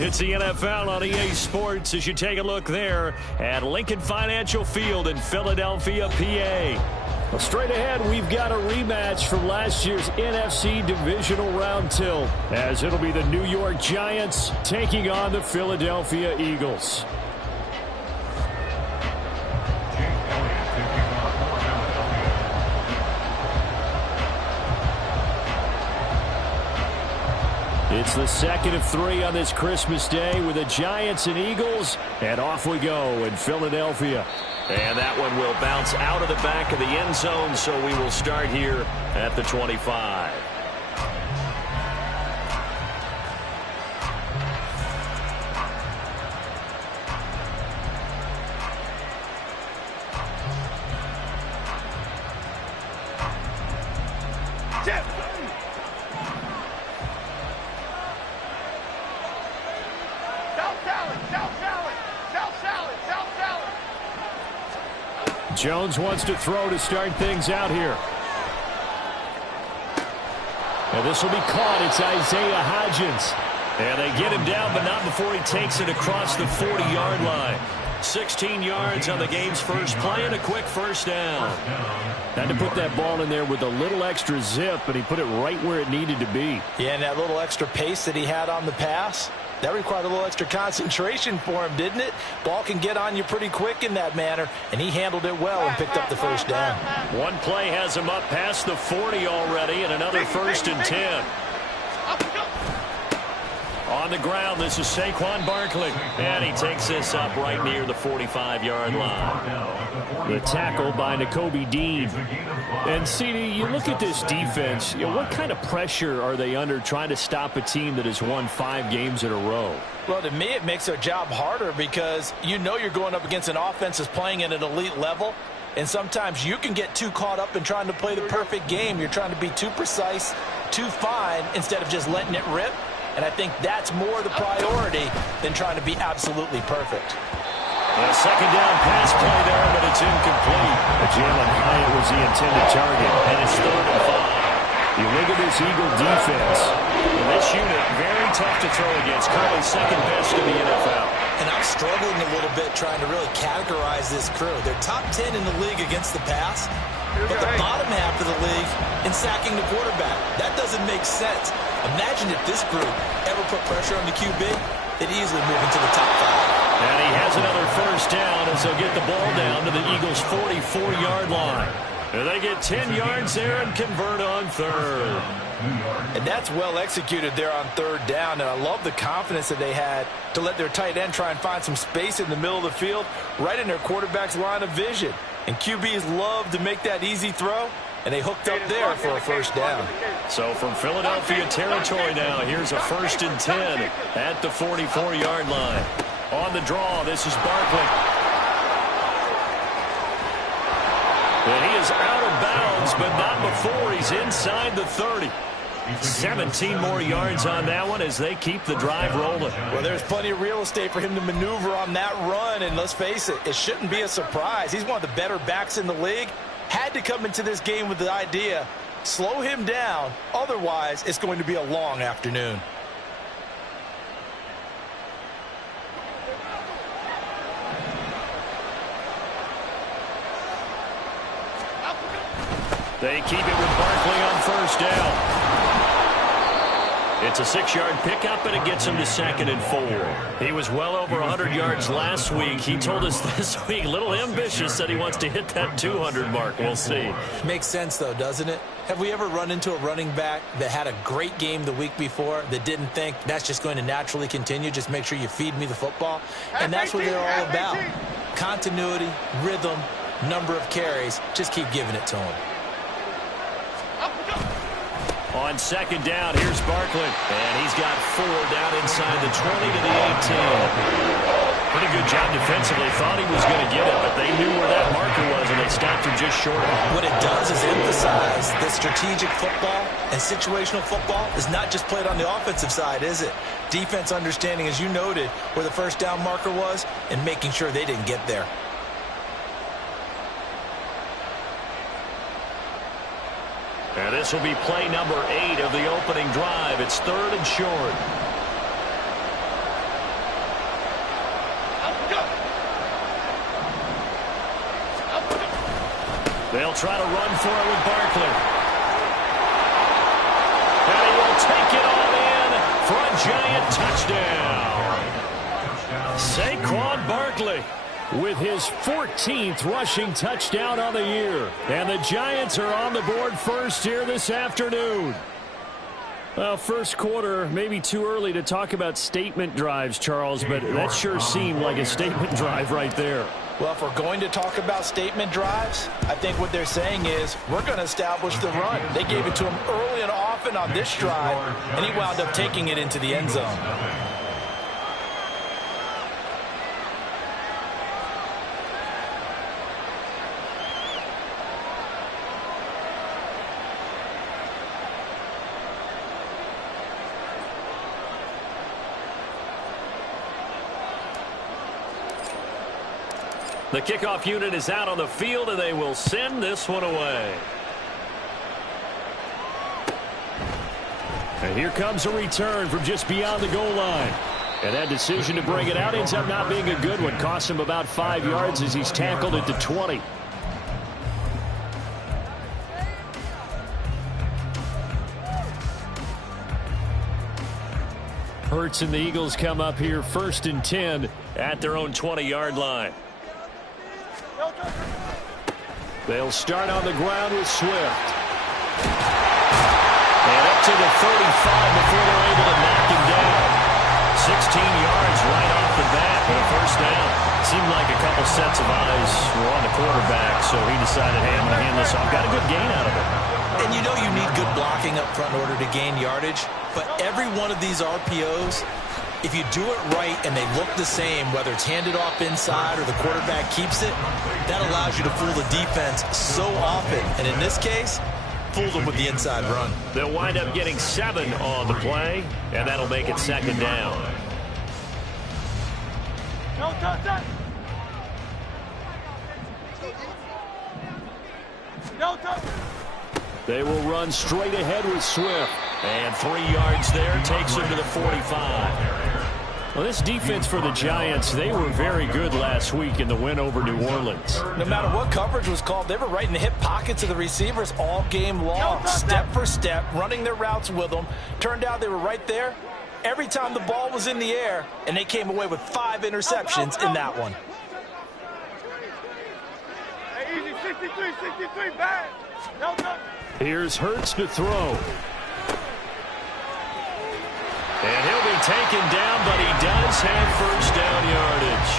It's the NFL on EA Sports as you take a look there at Lincoln Financial Field in Philadelphia, PA. Well, straight ahead, we've got a rematch from last year's NFC Divisional Round tilt, as it'll be the New York Giants taking on the Philadelphia Eagles. It's the second of three on this Christmas Day with the Giants and Eagles, and off we go in Philadelphia. And that one will bounce out of the back of the end zone, so we will start here at the 25. Jones wants to throw to start things out here. And this will be caught. It's Isaiah Hodgins. And they get him down, but not before he takes it across the 40-yard line. 16 yards on the game's first play and a quick first down. Had to put that ball in there with a little extra zip, and he put it right where it needed to be. Yeah, and that little extra pace that he had on the pass, that required a little extra concentration for him, didn't it? Ball can get on you pretty quick in that manner, and he handled it well and picked up the first down. One play has him up past the 40 already, and another 1st and 10. On the ground, this is Saquon Barkley, and he takes this up right near the 45-yard line. The tackle by Nakobe Dean. And, CD, you look at this defense, what kind of pressure are they under trying to stop a team that has won 5 games in a row? Well, to me, it makes their job harder because you know you're going up against an offense that's playing at an elite level. And sometimes you can get too caught up in trying to play the perfect game. You're trying to be too precise, too fine, instead of just letting it rip. And I think that's more the priority than trying to be absolutely perfect. A second down pass play there, but it's incomplete. Jalen Hyatt was the intended target, and it's 3rd and 5. You look at this Eagle defense. This unit, very tough to throw against. Currently second best in the NFL. And I'm struggling a little bit trying to really categorize this crew. They're top 10 in the league against the pass, but the bottom half of the league in sacking the quarterback. That doesn't make sense. Imagine if this group ever put pressure on the QB, they'd easily move into the top 5. And he has another first down as they'll get the ball down to the Eagles' 44-yard line. And they get 10 yards there and convert on 3rd. And that's well executed there on 3rd down. And I love the confidence that they had to let their tight end try and find some space in the middle of the field, right in their quarterback's line of vision. And QBs love to make that easy throw, and they hooked up there for a first down. So from Philadelphia territory now, here's a 1st and 10 at the 44-yard line. On the draw, this is Barkley. And he is out of bounds, but not before he's inside the 30. 17 more yards on that one as they keep the drive rolling. Well, there's plenty of real estate for him to maneuver on that run, and let's face it, it shouldn't be a surprise. He's one of the better backs in the league. Had to come into this game with the idea, slow him down, otherwise it's going to be a long afternoon. They keep it with Barkley on 1st down. It's a 6-yard pickup, and it gets him to 2nd and 4. He was well over 100 yards last week. He told us this week, a little ambitious, that he wants to hit that 200 mark. We'll see. Makes sense, though, doesn't it? Have we ever run into a running back that had a great game the week before that didn't think that's just going to naturally continue? Just make sure you feed me the football. And that's what they're all about. Continuity, rhythm, number of carries. Just keep giving it to him. On second down, here's Barkley. And he's got 4 down inside the 20 to the 18. Pretty good job defensively. Thought he was going to get it, but they knew where that marker was, and they stopped him just short of it. What it does is emphasize that strategic football and situational football is not just played on the offensive side, is it? Defense understanding, as you noted, where the first down marker was and making sure they didn't get there. And this will be play number 8 of the opening drive. It's 3rd and short. They'll try to run for it with Barkley. And he will take it all in for a giant touchdown. Saquon Barkley with his 14th rushing touchdown on the year. And the Giants are on the board first here this afternoon. Well, first quarter, maybe too early to talk about statement drives, Charles, but that sure seemed like a statement drive right there. Well, if we're going to talk about statement drives, I think what they're saying is we're going to establish the run. They gave it to him early and often on this drive, and he wound up taking it into the end zone. The kickoff unit is out on the field, and they will send this one away. And here comes a return from just beyond the goal line. And that decision to bring it out ends up not being a good one. Cost him about 5 yards as he's tackled at the 20. Hurts and the Eagles come up here 1st and 10 at their own 20-yard line. They'll start on the ground with Swift. And up to the 35 before they're able to knock him down. 16 yards right off the bat for the first down. Seemed like a couple sets of eyes were on the quarterback, so he decided, hey, I'm going to hand this off. Got a good gain out of it. And you know you need good blocking up front in order to gain yardage, but every one of these RPOs, if you do it right and they look the same, whether it's handed off inside or the quarterback keeps it, that allows you to fool the defense so often. And in this case, fooled them with the inside run. They'll wind up getting 7 on the play, and that'll make it 2nd down. They will run straight ahead with Swift. And 3 yards there takes him to the 45. Well, this defense for the Giants, they were very good last week in the win over New Orleans. No matter what coverage was called, they were right in the hip pockets of the receivers all game long. Step for step, running their routes with them. Turned out they were right there every time the ball was in the air, and they came away with 5 interceptions in that one. Easy, 63, back. Here's Hurts to throw. And he'll be taken down, but he does have first down yardage.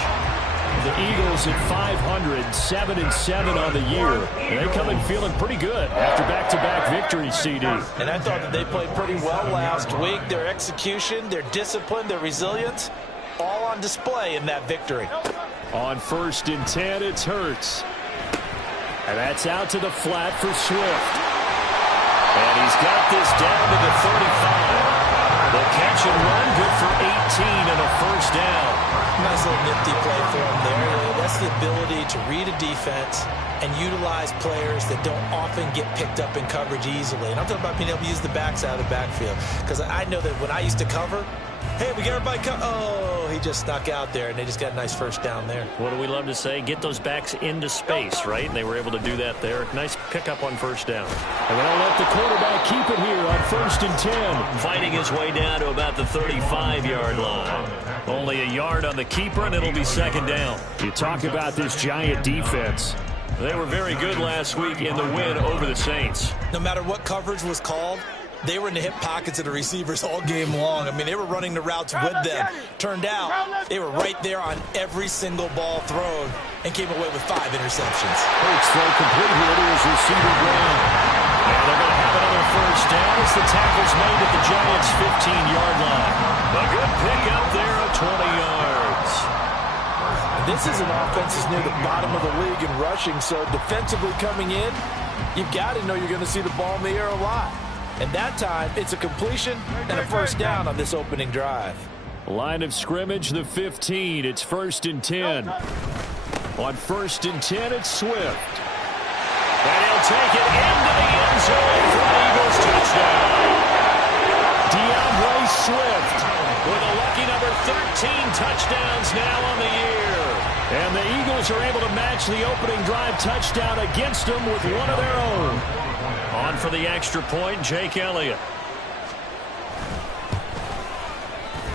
The Eagles at 500, 7-7 on the year. And they come in feeling pretty good after back-to-back victories, CD. And I thought that they played pretty well last week. Their execution, their discipline, their resilience, all on display in that victory. On 1st and 10, it's Hurts. And that's out to the flat for Swift. And he's got this down to the 35. The catch and run, good for 18 and a first down. Nice little nifty play for him there. That's the ability to read a defense and utilize players that don't often get picked up in coverage easily. And I'm talking about being able to use the backs out of the backfield. Because I know that when I used to cover, hey, we got everybody oh, he just snuck out there, and they just got a nice first down there. What do we love to say? Get those backs into space, right? And they were able to do that there. Nice pickup on first down. And they'll let the quarterback keep it here on 1st and 10. Fighting his way down to about the 35-yard line. Only a yard on the keeper, and it'll be 2nd down. You talk about this Giant defense. They were very good last week in the win over the Saints. No matter what coverage was called, They were in the hip pockets of the receivers all game long. I mean, they were running the routes with them. Turned out, they were right there on every single ball thrown and came away with 5 interceptions. Hurts throw complete here to his receiver, Brown. And they're going to have another first down as the tackle's made at the Giants' 15-yard line. A good pickup there of 20 yards. This is an offense that's near the bottom of the league in rushing, so defensively coming in, you've got to know you're going to see the ball in the air a lot. And that time, it's a completion and a first down on this opening drive. Line of scrimmage, the 15. It's 1st and 10. On 1st and 10, it's Swift. And he'll take it into the end zone for an Eagles touchdown. DeAndre Swift with a lucky number 13 touchdowns now on the year. And the Eagles are able to match the opening drive touchdown against them with one of their own. On for the extra point, Jake Elliott.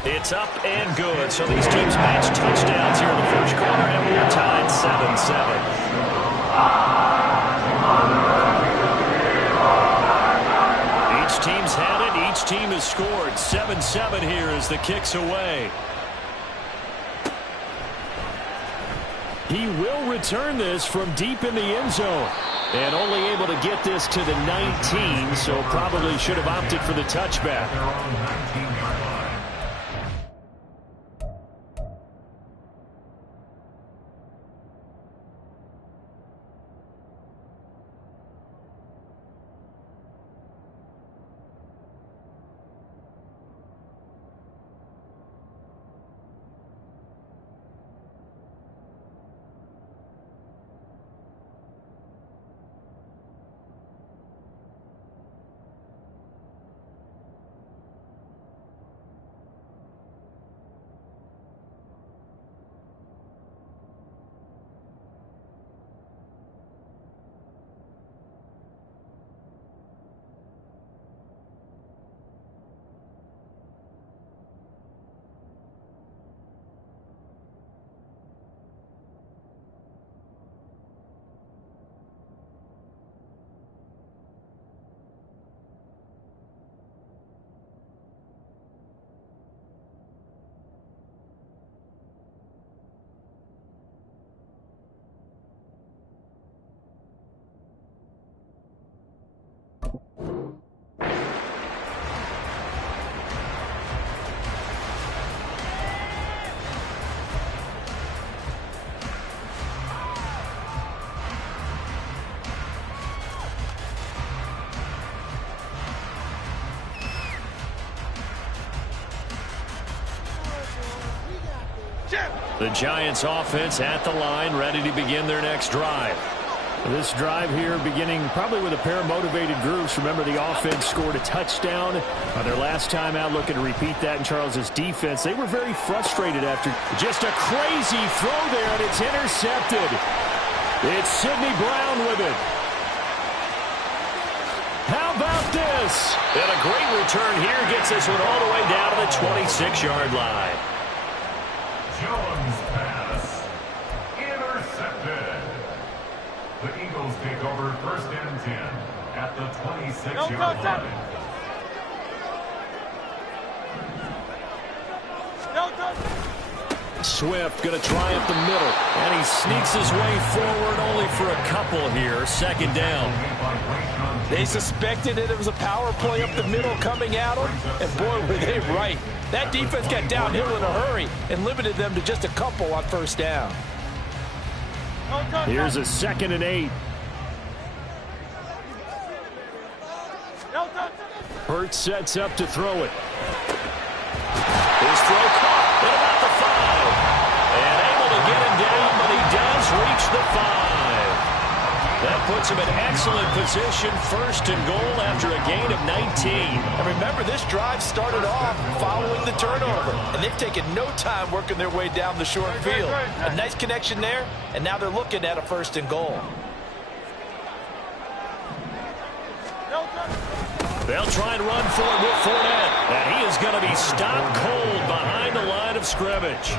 It's up and good. So these teams match touchdowns here in the first quarter, and we're tied 7-7. Each team's had it. Each team has scored. 7-7 here as the kick's away. He will return this from deep in the end zone. And only able to get this to the 19, so probably should have opted for the touchback. The Giants offense at the line, ready to begin their next drive. This drive here beginning probably with a pair of motivated groups. Remember, the offense scored a touchdown on their last time out, looking to repeat that in Charles's defense. They were very frustrated after just a crazy throw there, and it's intercepted. It's Sidney Brown with it. How about this? And a great return here gets this one all the way down to the 26-yard line. Jones pass intercepted. The Eagles take over 1st and 10 at the 26-yard line. Swift going to try up the middle, and he sneaks his way forward only for a couple here. 2nd down. They suspected that it was a power play up the middle coming at them, and boy, were they right. That defense got downhill in a hurry and limited them to just a couple on 1st down. Here's a 2nd and 8. Hurts sets up to throw it. His throw caught at about the 5. And able to get him down, but he does reach the 5. That puts him in excellent position, 1st and goal after a gain of 19. And remember, this drive started off following the turnover, and they've taken no time working their way down the short field. A nice connection there, and now they're looking at a 1st and goal. They'll try and run for it with Fournette. And he is going to be stopped cold behind the line of of scrimmage.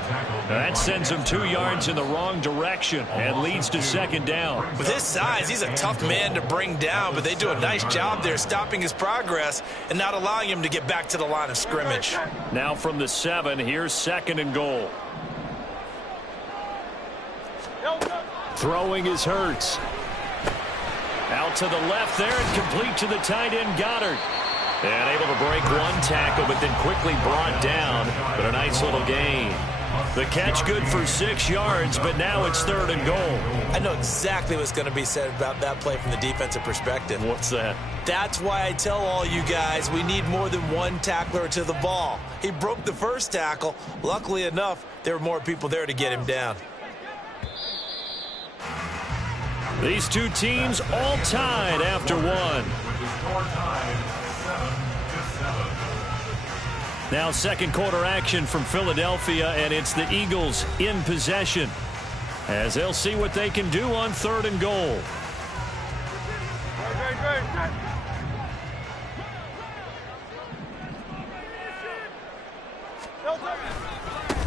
That sends him 2 yards in the wrong direction and leads to second down. With his size, he's a tough man to bring down, but they do a nice job there stopping his progress and not allowing him to get back to the line of scrimmage. Now from the 7, here's second and goal. Throwing is Hurts. Out to the left there and complete to the tight end Goddard. And able to break 1 tackle, but then quickly brought down. But a nice little gain. The catch good for 6 yards, but now it's third and goal. I know exactly what's going to be said about that play from the defensive perspective. What's that? That's why I tell all you guys we need more than 1 tackler to the ball. He broke the first tackle. Luckily enough, there were more people there to get him down. These 2 teams all tied after 1. Now second quarter action from Philadelphia, and it's the Eagles in possession as they'll see what they can do on third and goal.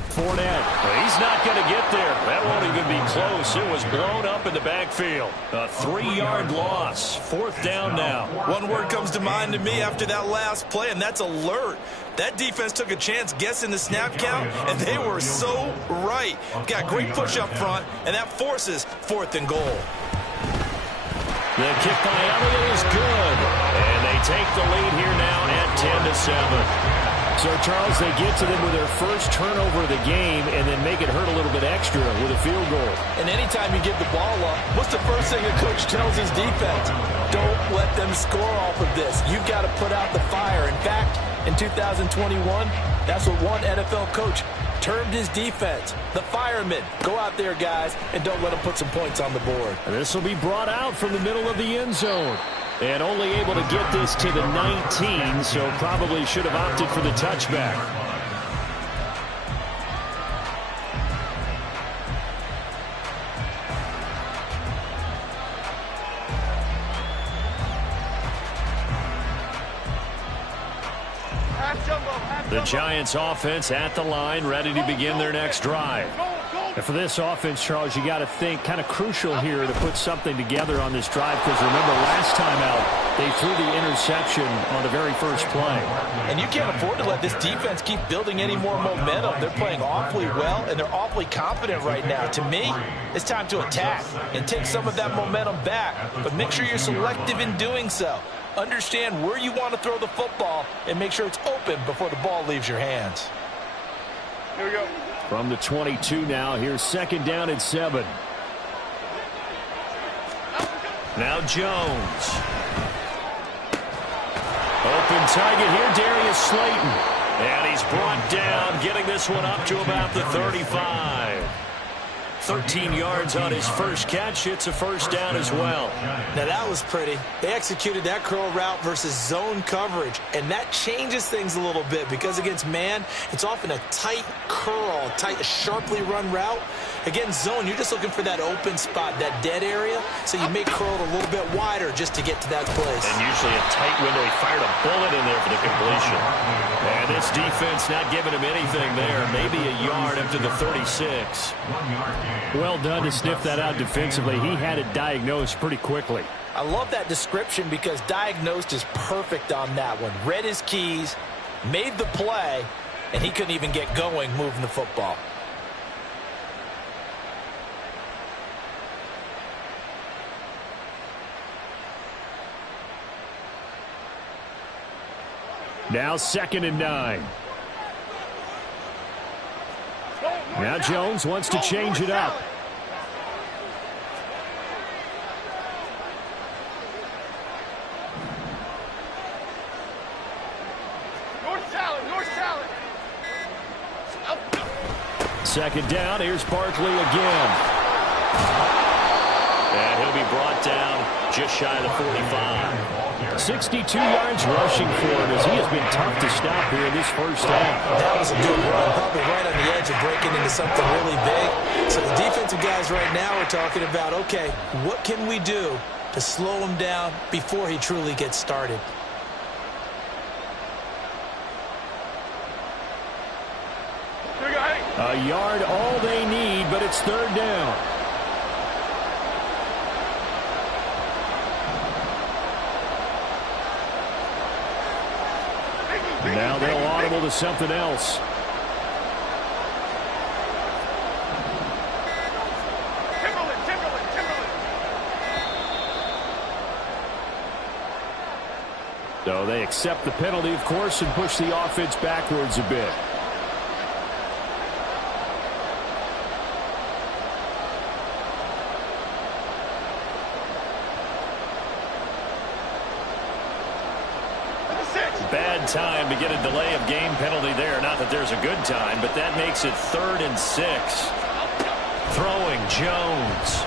Fournette. He's not going to get there. That won't even be close. It was blown up in the backfield. A 3-yard loss. Fourth down now. One word comes to mind to me after that last play, and that's alert. That defense took a chance guessing the snap count, and they were so right. Got great push up front, and that forces fourth and goal. The kick by Elliott is good. And they take the lead here now at 10-7. So, Charles, they get to them with their first turnover of the game and then make it hurt a little bit extra with a field goal. And anytime you give the ball up, what's the first thing a coach tells his defense? Don't let them score off of this. You've got to put out the fire. In fact, in 2021, that's what one NFL coach termed his defense. The firemen. Go out there, guys, and don't let them put some points on the board. And this will be brought out from the middle of the end zone. And only able to get this to the 19, so probably should have opted for the touchback. The Giants offense at the line, ready to begin their next drive. And for this offense, Charles, you got to think kind of crucial here to put something together on this drive, because remember last time out they threw the interception on the very first play. And you can't afford to let this defense keep building any more momentum. They're playing awfully well, and they're awfully confident right now. To me, it's time to attack and take some of that momentum back, but make sure you're selective in doing so. Understand where you want to throw the football and make sure it's open before the ball leaves your hands. Here we go. From the 22 now, here's second down and 7. Now Jones. Open target here, Darius Slayton. And he's brought down, getting this one up to about the 35. 13 yards on his first catch. It's a first down as well. Now that was pretty. They executed that curl route versus zone coverage, and that changes things a little bit because against man, it's often a tight curl, sharply run route. Against zone, you're just looking for that open spot, that dead area, so you make curl a little bit wider just to get to that place. And usually a tight window. He fired a bullet in there for the completion. And this defense not giving him anything there. Maybe a yard up to the 36. Well done to sniff that out defensively. He had it diagnosed pretty quickly. I love that description because diagnosed is perfect on that one. Read his keys, made the play, and he couldn't even get going moving the football. Now second and 9. Now Jones wants to change it up. Second down, here's Barkley again. And he'll be brought down just shy of the 45. 62 yards rushing for him as he has been tough to stop here in this first half. That was a good run, probably right on the edge of breaking into something really big. So the defensive guys right now are talking about, okay, what can we do to slow him down before he truly gets started? Here we go. A yard all they need, but it's third down. Now they'll audible to something else. So they accept the penalty, of course, and push the offense backwards a bit. Bad time to get a delay of game penalty there. Not that there's a good time, but that makes it 3rd and 6. Throwing Jones.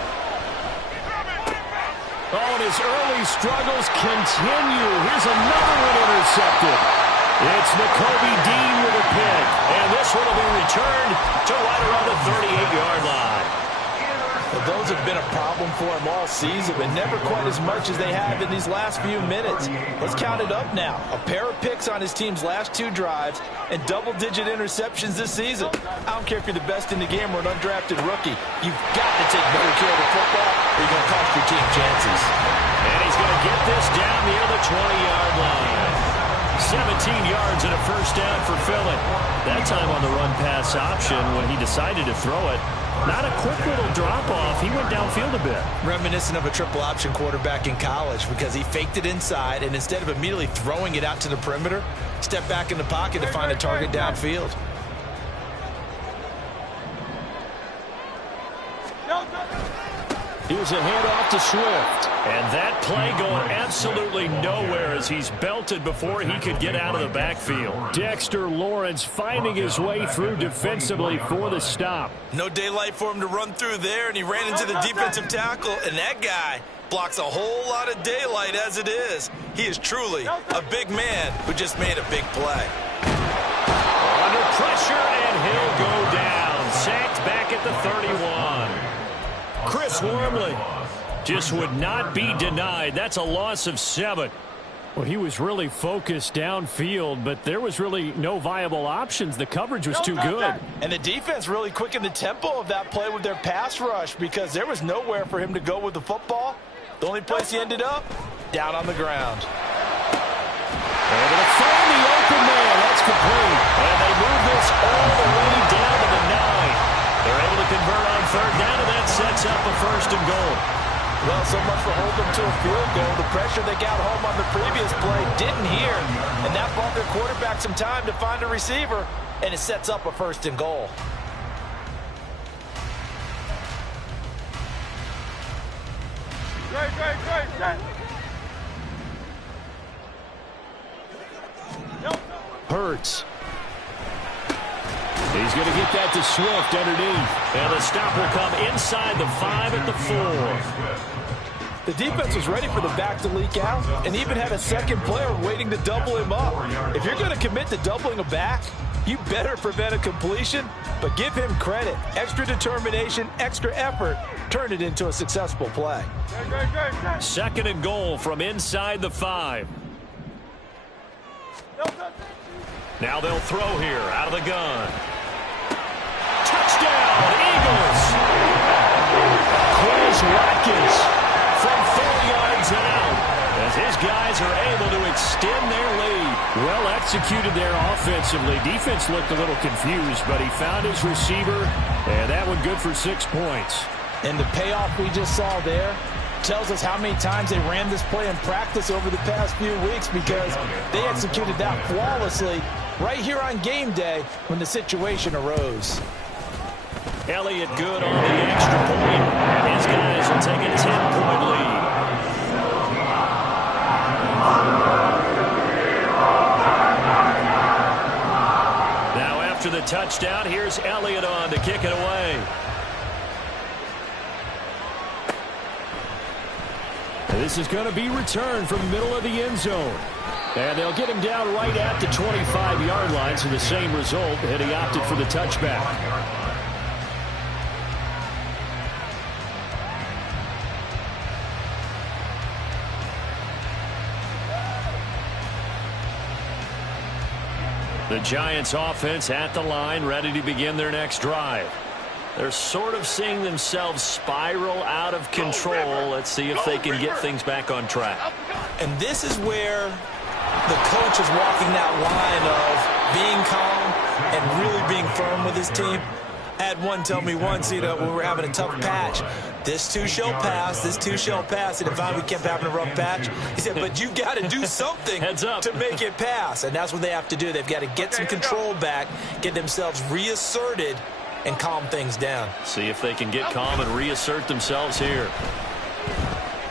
Oh, and his early struggles continue. Here's another one intercepted. It's Nakobe Dean with a pick. And this one will be returned to right around the 38-yard line. Well, those have been a problem for him all season, but never quite as much as they have in these last few minutes. Let's count it up now. A pair of picks on his team's last 2 drives and double-digit interceptions this season. I don't care if you're the best in the game or an undrafted rookie. You've got to take better care of the football or you're going to cost your team chances. And he's going to get this down near the 20-yard line. 17 yards and a first down for Philly. That time on the run-pass option when he decided to throw it. Not a quick little drop-off. He went downfield a bit. Reminiscent of a triple option quarterback in college because he faked it inside, and instead of immediately throwing it out to the perimeter, stepped back in the pocket to find a target downfield. Here's a handoff to Swift. And that play going absolutely nowhere as he's belted before he could get out of the backfield. Dexter Lawrence finding his way through defensively for the stop. No daylight for him to run through there, and he ran into the defensive tackle, and that guy blocks a whole lot of daylight as it is. He is truly a big man who just made a big play. Under pressure, and he'll go down. Sacked back at the 31. Chris Wormley just would not be denied. That's a loss of 7. Well, he was really focused downfield, but there was really no viable options. The coverage was too good. And the defense really quickened the tempo of that play with their pass rush because there was nowhere for him to go with the football. The only place he ended up, down on the ground. Able to find the open man. That's complete. And they move this all the way down to the 9. They're able to convert on third down, and that sets up a 1st and goal. Well, so much for holding them to a field goal. The pressure they got home on the previous play didn't hear, and that bought their quarterback some time to find a receiver, and it sets up a 1st and goal. Hurts. He's going to get that to Swift underneath. And the stop will come inside the 5 at the 4. The defense was ready for the back to leak out and even had a second player waiting to double him up. If you're going to commit to doubling a back, you better prevent a completion, but give him credit. Extra determination, extra effort, turn it into a successful play. 2nd and goal from inside the 5. Now they'll throw here out of the gun. Touchdown, Eagles! Quez Watkins from 4 yards out as his guys are able to extend their lead. Well executed there offensively. Defense looked a little confused, but he found his receiver, and that one good for 6 points. And the payoff we just saw there tells us how many times they ran this play in practice over the past few weeks because they executed that flawlessly right here on game day when the situation arose. Elliott good on the extra point, and his guys will take a 10-point lead. Now after the touchdown, here's Elliott on to kick it away. This is going to be returned from the middle of the end zone. And they'll get him down right at the 25-yard line, so the same result, and he opted for the touchback. The Giants offense at the line, ready to begin their next drive. They're sort of seeing themselves spiral out of control. Let's see if they can get things back on track. And this is where the coach is walking that line of being calm and really being firm with his team. I had one tell me once, when we were having a tough patch, this too shall pass, this too shall pass. And if we kept having a rough patch, he said, but you got to do something to make it pass. And that's what they have to do. They've got to get some control back, get themselves reasserted, and calm things down. See if they can get calm and reassert themselves here.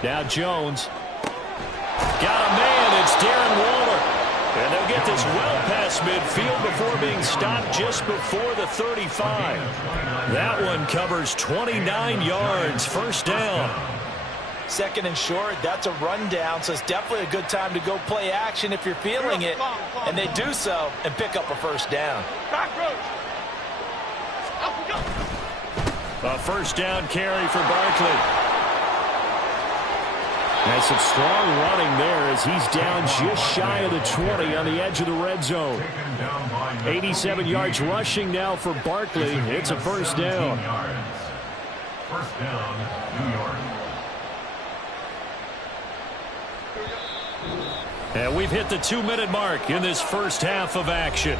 Now Jones. Got a man. It's Darren Waller. And they'll get this well past midfield before being stopped just before the 35. That one covers 29 yards. First down. Second and short, that's a rundown, so it's definitely a good time to go play action if you're feeling it. And they do so and pick up a first down. A first down carry for Barkley. That's some strong running there as he's down just shy of the 20 on the edge of the red zone. 87 yards rushing now for Barkley. It's a first down. First down, New York. And we've hit the 2-minute mark in this first half of action.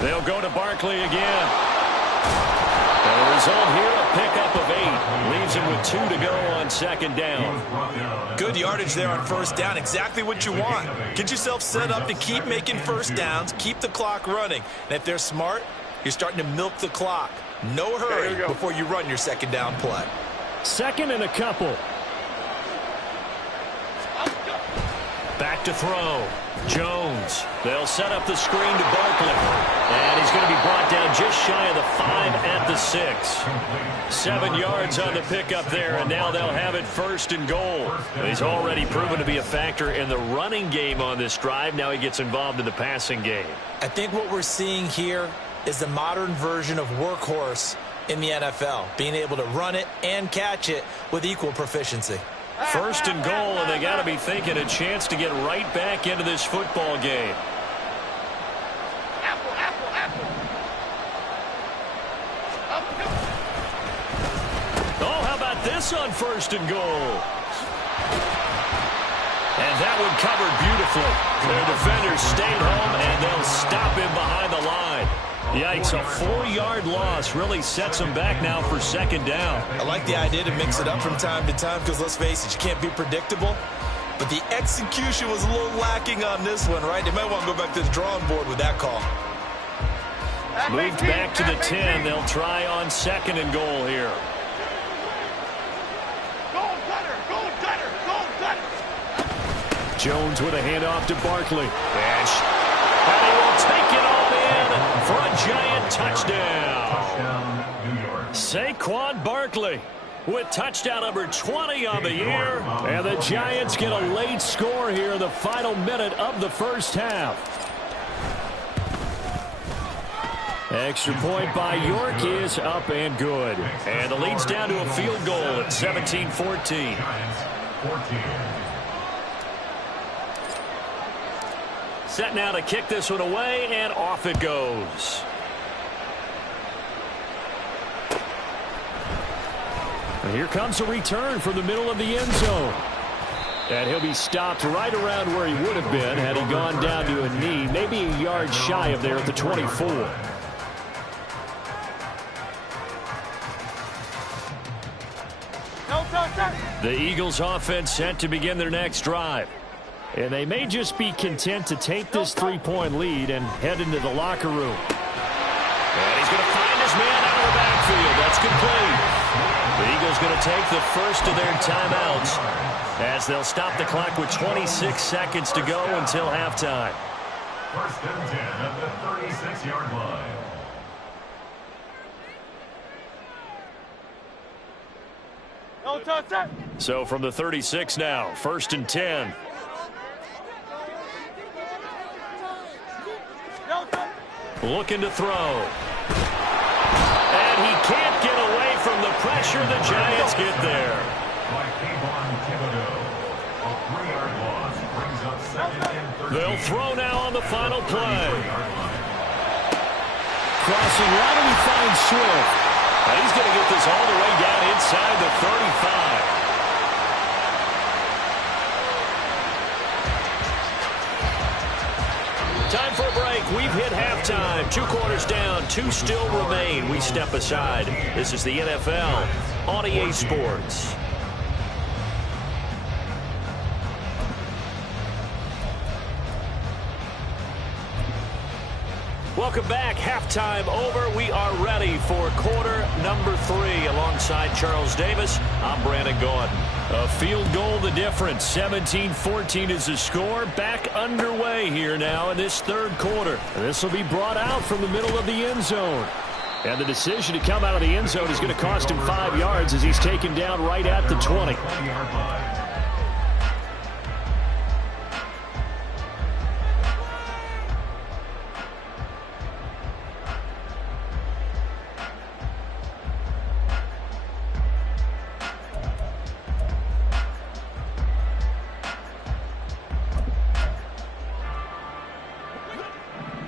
They'll go to Barkley again. And the result here, a pickup of 8. Leaves him with 2 to go on second down. Good yardage there on first down. Exactly what you want. Get yourself set up to keep making first downs, keep the clock running. And if they're smart, you're starting to milk the clock. No hurry before you run your second down play. Second and a couple. Back to throw. Jones. They'll set up the screen to Barkley. And he's going to be brought down just shy of the 5 at the 6. 7 yards on the pickup there, and now they'll have it first and goal. He's already proven to be a factor in the running game on this drive. Now he gets involved in the passing game. I think what we're seeing here is the modern version of workhorse in the NFL, being able to run it and catch it with equal proficiency. First and goal, and they got to be thinking a chance to get right back into this football game. Oh, how about this on first and goal? And that one covered beautifully. Their defenders stayed home, and they'll stop him behind the line. Yikes, a 4-yard loss really sets them back now for second down. I like the idea to mix it up from time to time because, let's face it, you can't be predictable. But the execution was a little lacking on this one, right? They might want to go back to the drawing board with that call. Moved back to the 10. They'll try on second and goal here. Jones with a handoff to Barkley. And he will take it all in for a giant touchdown. Saquon Barkley with touchdown number 20 on the year. And the Giants get a late score here in the final minute of the first half. Extra point by York is up and good. And the lead's down to a field goal at 17-14. Set now to kick this one away, and off it goes. And here comes a return from the middle of the end zone. And he'll be stopped right around where he would have been had he gone down to a knee, maybe a yard shy of there at the 24. The Eagles offense set to begin their next drive. And they may just be content to take this 3-point lead and head into the locker room. And he's going to find his man out of the backfield. That's complete. The Eagles going to take the first of their timeouts as they'll stop the clock with 26 seconds to go until halftime. First and 10 at the 36-yard line. So from the 36 now, 1st and 10. Looking to throw. And he can't get away from the pressure. The Giants get there. They'll throw now on the final play. Crossing right, and he finds Swift. And he's going to get this all the way down inside the 35. Time for a break. We've hit halftime. 2 quarters down. 2 still remain. We step aside. This is the NFL on EA Sports. Welcome back. Halftime over. We are ready for quarter number 3. Alongside Charles Davis, I'm Brandon Gordon. A field goal the difference. 17-14 is the score. Back underway here now in this 3rd quarter. This will be brought out from the middle of the end zone. And the decision to come out of the end zone is going to cost him 5 yards as he's taken down right at the 20.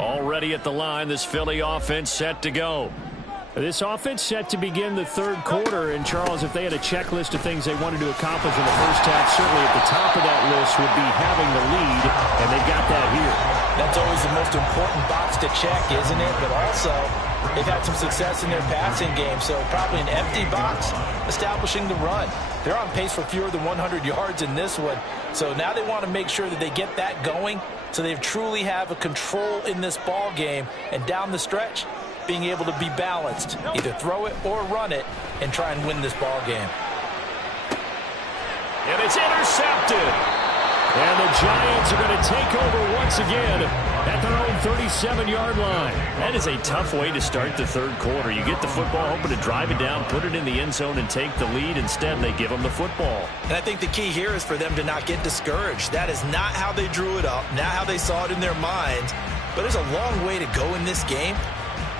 Already at the line, this Philly offense set to go. This offense set to begin the 3rd quarter. And, Charles, if they had a checklist of things they wanted to accomplish in the first half, certainly at the top of that list would be having the lead, and they've got that here. That's always the most important box to check, isn't it? But also, they've had some success in their passing game, so probably an empty box establishing the run. They're on pace for fewer than 100 yards in this one, so now they want to make sure that they get that going so they truly have a control in this ball game, and down the stretch, being able to be balanced, either throw it or run it, and try and win this ball game. And it's intercepted. And the Giants are going to take over once again at their own 37-yard line. That is a tough way to start the 3rd quarter. You get the football, hoping to drive it down, put it in the end zone, and take the lead. Instead, they give them the football. And I think the key here is for them to not get discouraged. That is not how they drew it up, not how they saw it in their minds. But there's a long way to go in this game.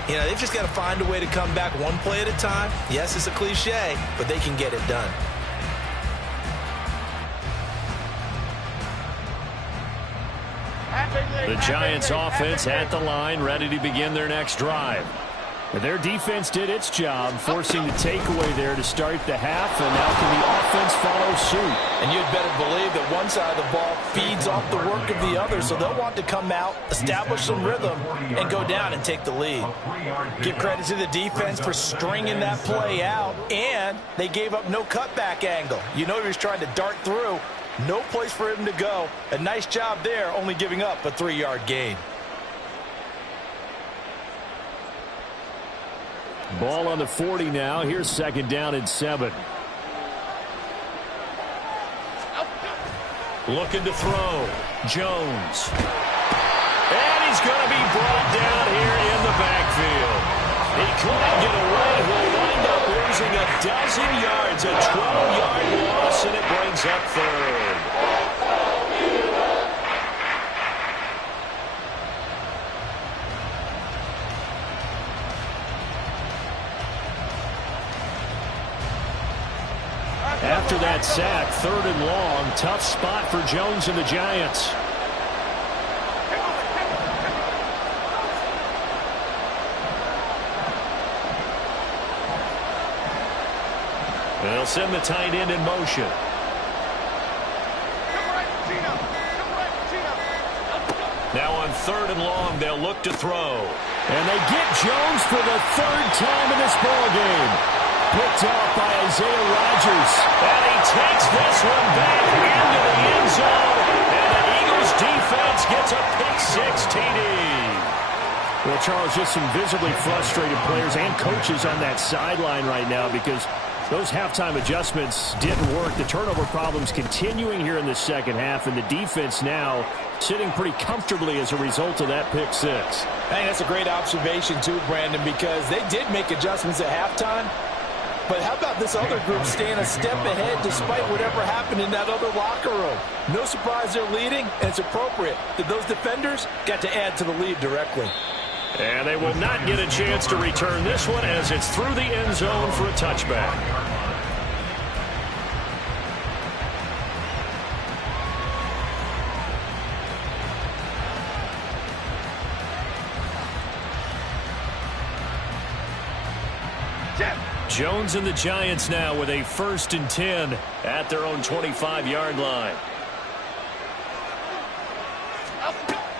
You know, they've just got to find a way to come back one play at a time. Yes, it's a cliche, but they can get it done. The Giants offense at the line, ready to begin their next drive. Their defense did its job, forcing the takeaway there to start the half, and now can the offense follow suit? And you'd better believe that one side of the ball feeds off the work of the other, so they'll want to come out, establish some rhythm, and go down and take the lead. Give credit to the defense for stringing that play out, and they gave up no cutback angle. You know he was trying to dart through. No place for him to go. A nice job there, only giving up a 3-yard gain. Ball on the 40 now. Here's 2nd down and 7. Looking to throw. Jones. And he's going to be brought down here in the backfield. He couldn't get away. He'll wind up losing a dozen yards. A 12-yard loss, and it brings up 3rd. After that sack, 3rd and long. Tough spot for Jones and the Giants. They'll send the tight end in motion. Now on 3rd and long, they'll look to throw. And they get Jones for the 3rd time in this ball game. Picked off by Isaiah Rodgers. And he takes this one back into the end zone. And the Eagles defense gets a pick-6 TD. Well, Charles, just some visibly frustrated players and coaches on that sideline right now because those halftime adjustments didn't work. The turnover problems continuing here in the 2nd half, and the defense now sitting pretty comfortably as a result of that pick-6. I think that's a great observation, too, Brandon, because they did make adjustments at halftime. But how about this other group staying a step ahead despite whatever happened in that other locker room? No surprise they're leading, and it's appropriate that those defenders got to add to the lead directly. And they will not get a chance to return this one as it's through the end zone for a touchback. Jones and the Giants now with a 1st and 10 at their own 25-yard line.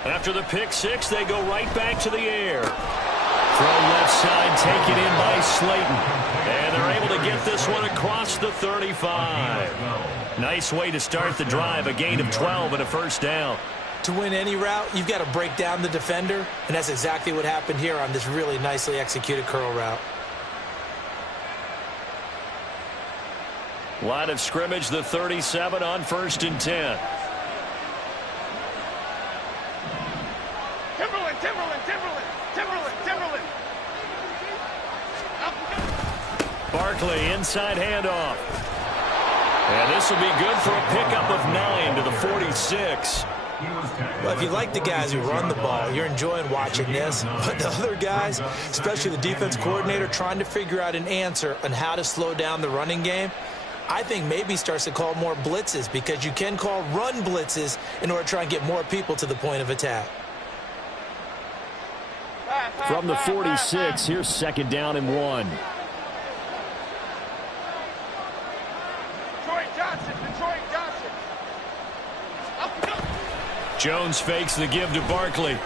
After the pick six, they go right back to the air. Throw left side, taken in by Slayton. And they're able to get this one across the 35. Nice way to start the drive, a gain of 12 and a 1st down. To win any route, you've got to break down the defender, and that's exactly what happened here on this really nicely executed curl route. Line of scrimmage, the 37 on 1st and 10. Timberland. Barkley, inside handoff. And this will be good for a pickup of 9 to the 46. Well, if you like the guys who run the ball, you're enjoying watching this. But the other guys, especially the defense coordinator, trying to figure out an answer on how to slow down the running game, I think maybe starts to call more blitzes, because you can call run blitzes in order to try and get more people to the point of attack. From the 46, here's 2nd down and 1. Detroit Johnson. Jones fakes the give to Barkley.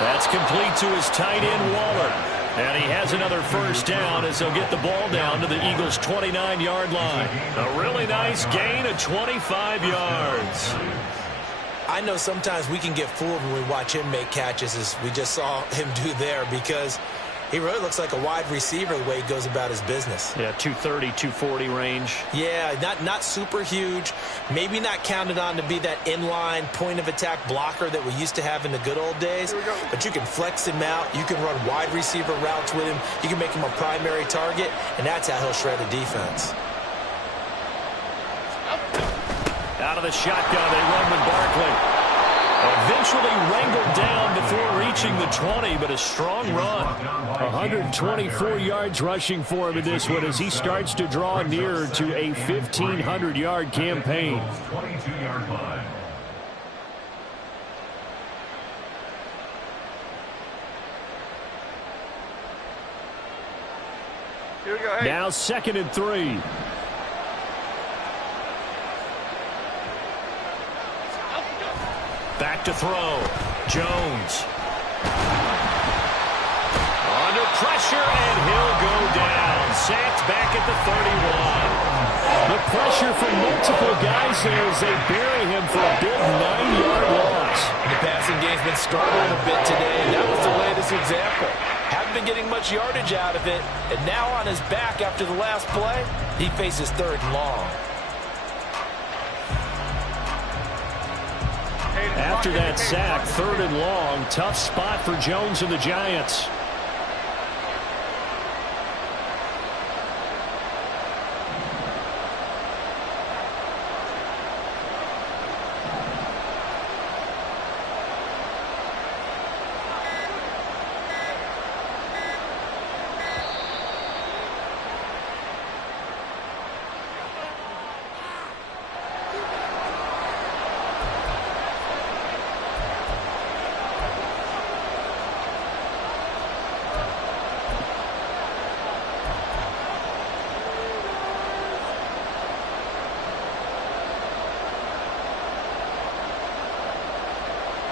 That's complete to his tight end, Waller. And he has another 1st down as they'll get the ball down to the Eagles' 29-yard line. A really nice gain of 25 yards. I know sometimes we can get fooled when we watch him make catches, as we just saw him do there, because he really looks like a wide receiver the way he goes about his business. Yeah, 230, 240 range. Yeah, not super huge. Maybe not counted on to be that inline point-of-attack blocker that we used to have in the good old days. But you can flex him out. You can run wide receiver routes with him. You can make him a primary target, and that's how he'll shred the defense. Out of the shotgun, they run with Barkley. Eventually wrangled down before reaching the 20, but a strong run. 124 yards rushing for him in this one as he starts to draw nearer to a 1,500-yard campaign. 22-yard line. Here we go. Hey. Now 2nd and 3. Back to throw. Jones. Under pressure, and he'll go down. Sacked back at the 31. The pressure from multiple guys there as they bury him for a big 9-yard loss. The passing game's been struggling a bit today, and that was the latest example. Haven't been getting much yardage out of it, and now on his back after the last play, he faces 3rd and long. After that sack, 3rd and long, tough spot for Jones and the Giants.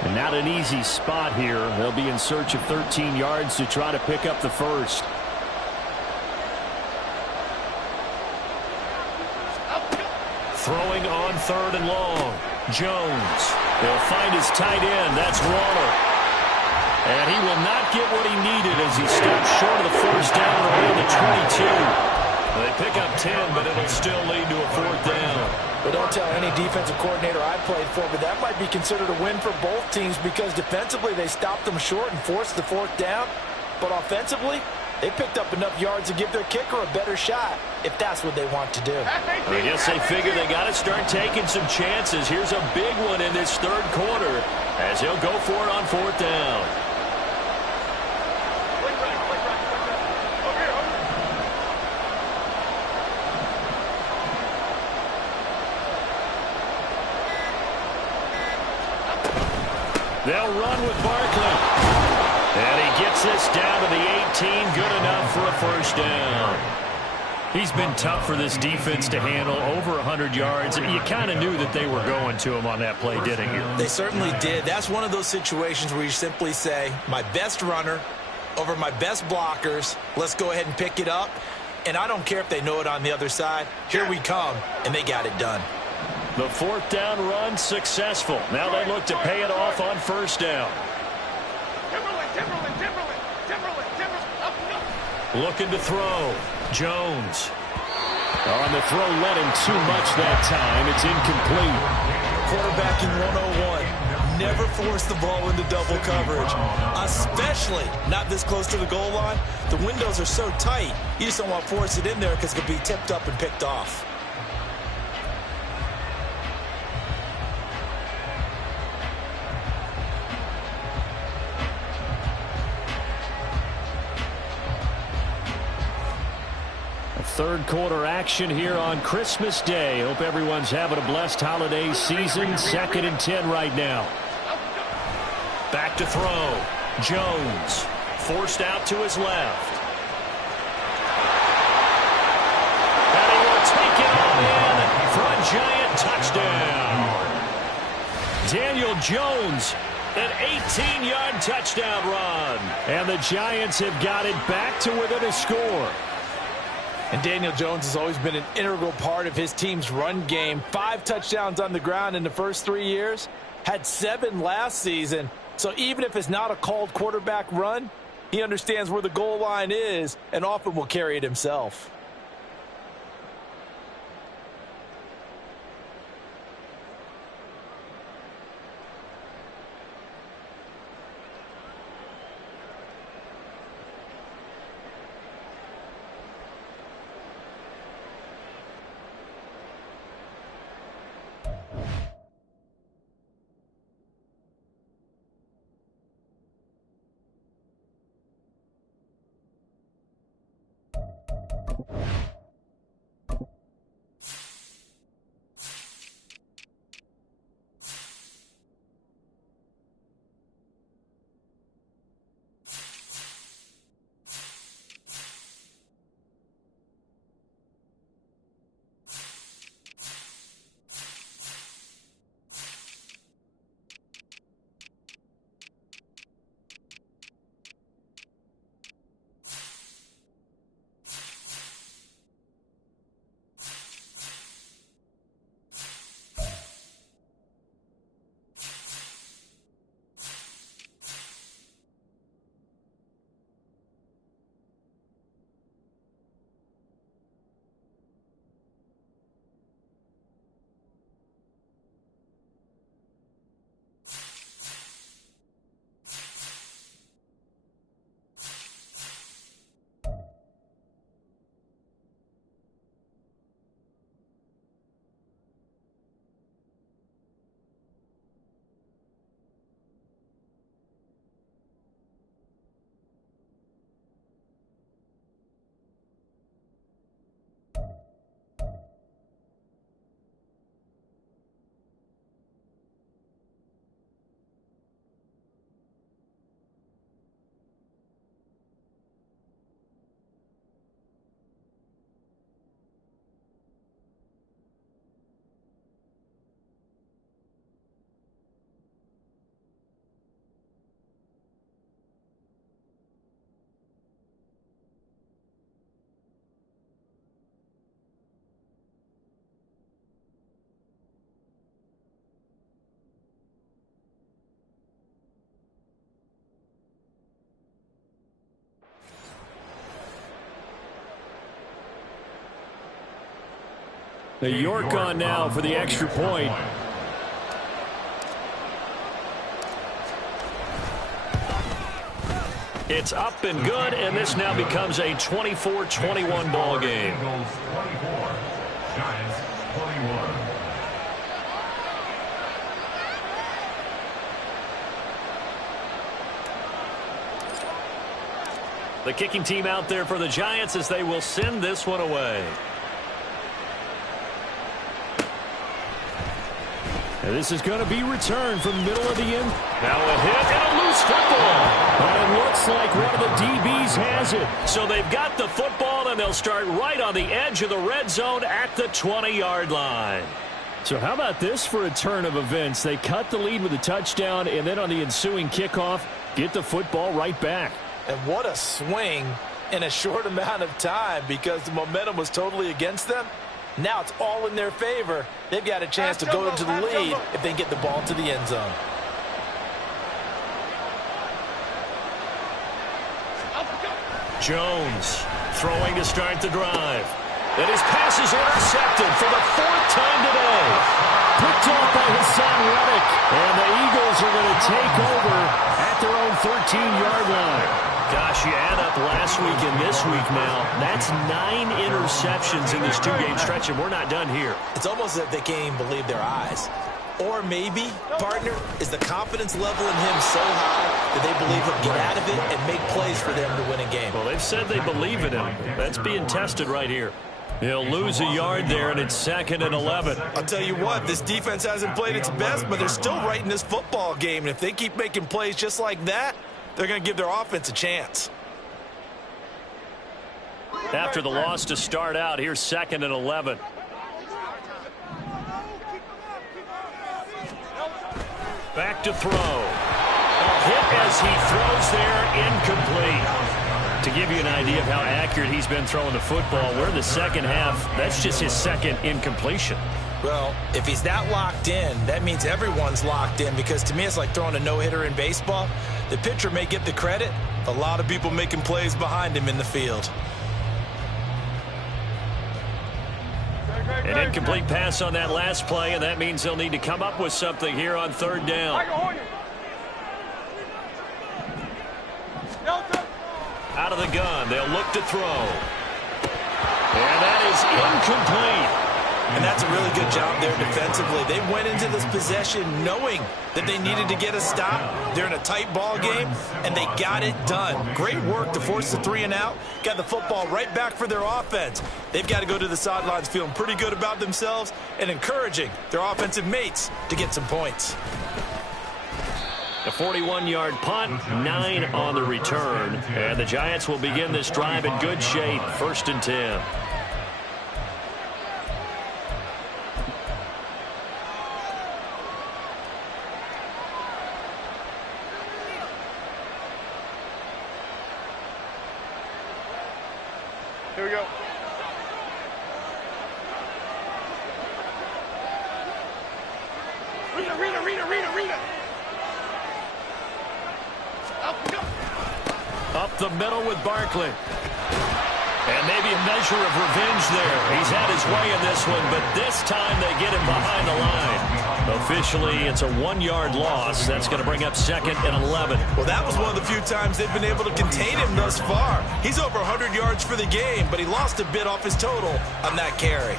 And not an easy spot here. They'll be in search of 13 yards to try to pick up the 1st. Throwing on 3rd and long. Jones. They'll find his tight end. That's Waller. And he will not get what he needed as he stops short of the 1st down around the 22. They pick up 10, but it'll still lead to a 4th down. But don't tell any defensive coordinator I played for, but that might be considered a win for both teams because defensively they stopped them short and forced the 4th down. But offensively, They picked up enough yards to give their kicker a better shot, if that's what they want to do. I guess they figure they got to start taking some chances. Here's a big one in this third quarter as he'll go for it on fourth down. They'll run with Barkley. And he gets this down to the 18. Good enough for a first down. He's been tough for this defense to handle. Over 100 yards. You kind of knew that they were going to him on that play, didn't you? They certainly did. That's one of those situations where you simply say, my best runner over my best blockers. Let's go ahead and pick it up. And I don't care if they know it on the other side. Here we come. And they got it done. The fourth down run successful. Now they look to pay it off on first down. Looking to throw. Jones. On the throw, led him too much that time. It's incomplete. Quarterbacking 101. Never force the ball into double coverage, especially not this close to the goal line. The windows are so tight, you just don't want to force it in there because it could be tipped up and picked off. Third quarter action here on Christmas Day. Hope everyone's having a blessed holiday season. 2nd and 10 right now. Back to throw. Jones forced out to his left. And he will take it all in for a giant touchdown. Daniel Jones, an 18-yard touchdown run. And the Giants have got it back to within a score. And Daniel Jones has always been an integral part of his team's run game. 5 touchdowns on the ground in the first 3 years. Had 7 last season. So even if it's not a called quarterback run, he understands where the goal line is and often will carry it himself. The York on now for the extra point. It's up and good, and this now becomes a 24-21 ball game. Eagles 24, Giants 21. The kicking team out there for the Giants as they will send this one away. And this is going to be returned from the middle of the end. Now a hit and a loose football. And it looks like one of the DBs has it. So they've got the football, and they'll start right on the edge of the red zone at the 20-yard line. So how about this for a turn of events? They cut the lead with a touchdown, and then on the ensuing kickoff, get the football right back. And what a swing in a short amount of time, because the momentum was totally against them. Now it's all in their favor. They've got a chance to go into the lead if they get the ball to the end zone. Jones throwing to start the drive. And his pass is intercepted for the 4th time today. Picked off by Hassan Reddick. And the Eagles are going to take over at their own 13-yard line. Gosh, you add up last week and this week now, that's 9 interceptions in this 2-game stretch, and we're not done here. It's almost as if they can't even believe their eyes. Or maybe, partner, is the confidence level in him so high that they believe he'll get out of it and make plays for them to win a game. Well, they've said they believe in him. That's being tested right here. He'll lose a yard there, and it's 2nd and 11. I'll tell you what, this defense hasn't played its best, but they're still right in this football game. And if they keep making plays just like that, they're going to give their offense a chance. After the loss to start out, here's 2nd and 11. Back to throw. A hit as he throws there, incomplete. To give you an idea of how accurate he's been throwing the football, we're in the second half. That's just his 2nd incompletion. Well, if he's that locked in, that means everyone's locked in, because to me it's like throwing a no-hitter in baseball. The pitcher may get the credit, a lot of people making plays behind him in the field. An incomplete pass on that last play, and that means they'll need to come up with something here on 3rd down. Out of the gun, they'll look to throw. And that is incomplete. And that's a really good job there defensively. They went into this possession knowing that they needed to get a stop. They're in a tight ball game, and they got it done. Great work to force the 3 and out. Got the football right back for their offense. They've got to go to the sidelines feeling pretty good about themselves and encouraging their offensive mates to get some points. A 41-yard punt, 9 on the return. And the Giants will begin this drive in good shape, 1st and 10. Here we go. Read it. Up the middle with Barkley. And maybe a measure of revenge there. He's had his way in this one, but this time they get him behind the line. Officially, it's a 1-yard loss. That's going to bring up 2nd and 11. Well, that was one of the few times they've been able to contain him thus far. He's over 100 yards for the game, but he lost a bit off his total on that carry.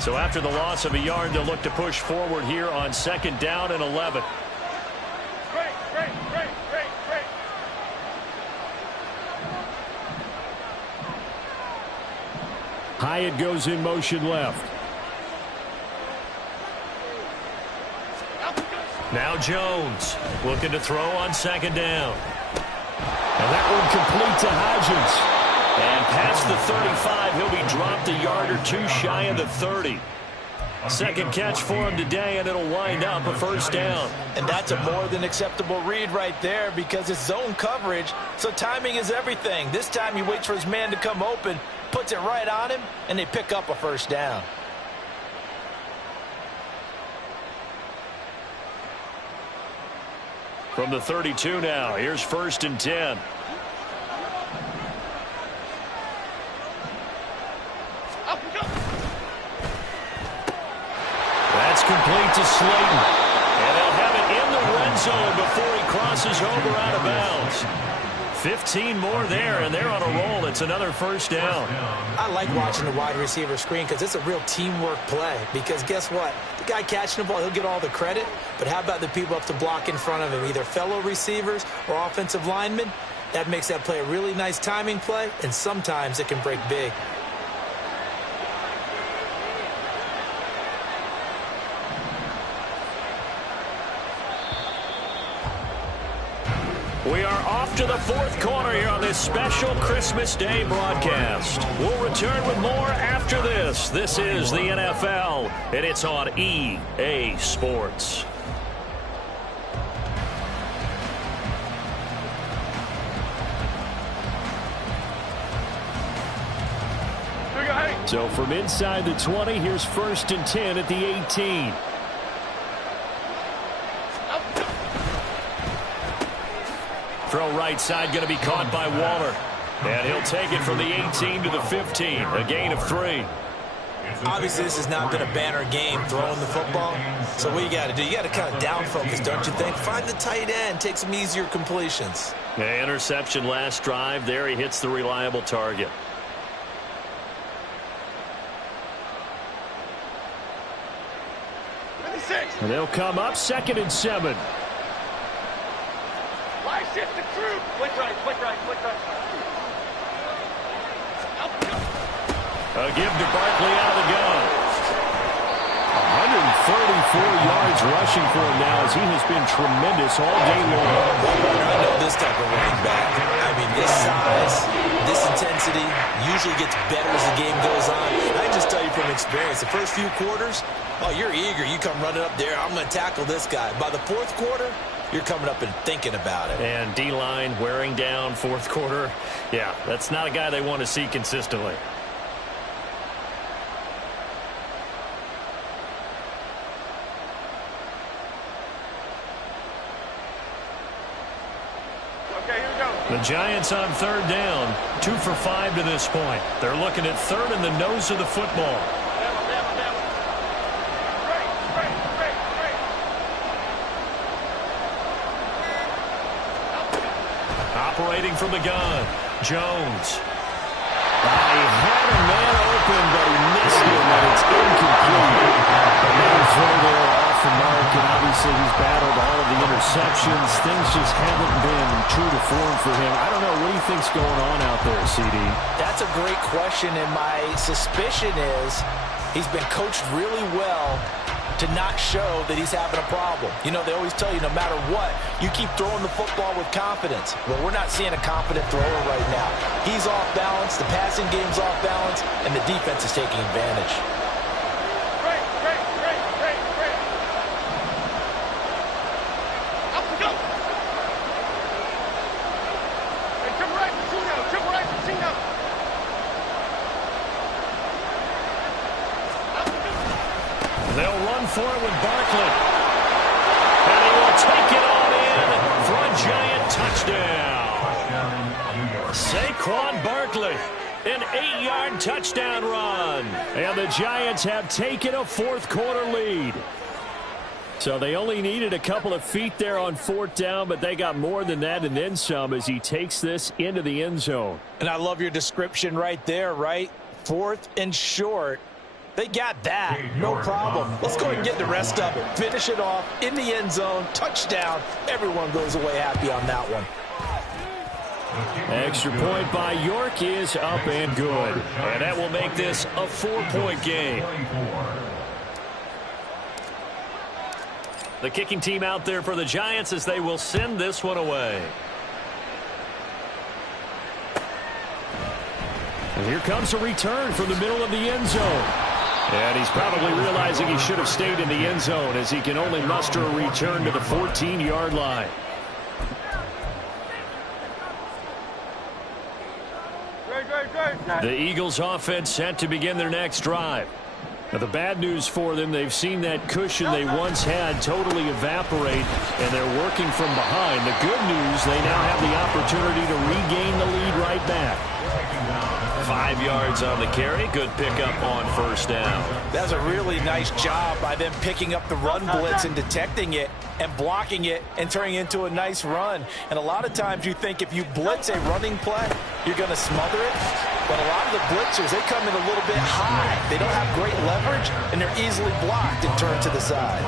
So after the loss of a yard, they'll look to push forward here on 2nd down and 11. Great. Hyatt goes in motion left. Now Jones looking to throw on 2nd down. And that one complete to Hodgins. And past the 35, he'll be dropped a yard or 2 shy of the 30. 2nd catch for him today, and it'll wind up a 1st down. And that's a more than acceptable read right there, because it's zone coverage, so timing is everything. This time he waits for his man to come open, puts it right on him, and they pick up a 1st down. From the 32 now, here's 1st and 10. complete to Slayton. And they'll have it in the red zone before he crosses over out of bounds. 15 more there, and they're on a roll. It's another first down. I like watching the wide receiver screen because it's a real teamwork play. Because guess what? The guy catching the ball, he'll get all the credit. But how about the people up to block in front of him, either fellow receivers or offensive linemen? That makes that play a really nice timing play, and sometimes it can break big. We are off to the fourth quarter here on this special Christmas Day broadcast. We'll return with more after this. This is the NFL, and it's on EA Sports. So from inside the 20, here's 1st and 10 at the 18. Throw right side going to be caught by Waller. And he'll take it from the 18 to the 15. A gain of 3. Obviously, this has not been a banner game throwing the football. So what you got to do, you got to kind of down focus, don't you think? Find the tight end, take some easier completions. Yeah, interception last drive. There he hits the reliable target. And they'll come up 2nd and 7. Shift the crew. Click right, click right, click right. A give to Barkley out of the gun. 134 yards rushing for him now as he has been tremendous all day long. I know this type of running back. I mean, this size, this intensity usually gets better as the game goes on. I just tell you from experience, the first few quarters, oh, you're eager. You come running up there. I'm going to tackle this guy. By the 4th quarter, you're coming up and thinking about it. And D-line wearing down 4th quarter. Yeah, that's not a guy they want to see consistently. Okay, here we go. The Giants on 3rd down. 2 for 5 to this point. They're looking at 3rd in the nose of the football. Operating from the gun, Jones. He had a man open, but he missed him, and it's incomplete. Another throw there off the mark, and obviously he's battled all of the interceptions. Things just haven't been true to form for him. I don't know. What do you think's going on out there, CD? That's a great question, and my suspicion is he's been coached really well to not show that he's having a problem. You know, they always tell you no matter what, you keep throwing the football with confidence. Well, we're not seeing a confident thrower right now. He's off balance, the passing game's off balance, and the defense is taking advantage. Great. Up we go. Hey, to right, Pacino. They'll run for it with Barkley. And he will take it on in for a Giant touchdown. Saquon Barkley, an 8-yard touchdown run. And the Giants have taken a 4th quarter lead. So they only needed a couple of feet there on 4th down, but they got more than that and then some as he takes this into the end zone. And I love your description right there, right? 4th and short. They got that. No problem. Let's go ahead and get the rest of it. Finish it off in the end zone. Touchdown. Everyone goes away happy on that one. Extra point by York is up and good. And that will make this a 4-point game. The kicking team out there for the Giants as they will send this one away. And here comes a return from the middle of the end zone. And he's probably realizing he should have stayed in the end zone as he can only muster a return to the 14-yard line. The Eagles offense set to begin their next drive. Now, the bad news for them, they've seen that cushion they once had totally evaporate, and they're working from behind. The good news, they now have the opportunity to regain the lead right back. 5 yards on the carry. Good pickup on first down. That's a really nice job by them picking up the run blitz and detecting it and blocking it and turning it into a nice run. And a lot of times you think if you blitz a running play, you're going to smother it. But a lot of the blitzers, they come in a little bit high. They don't have great leverage, and they're easily blocked and turned to the side.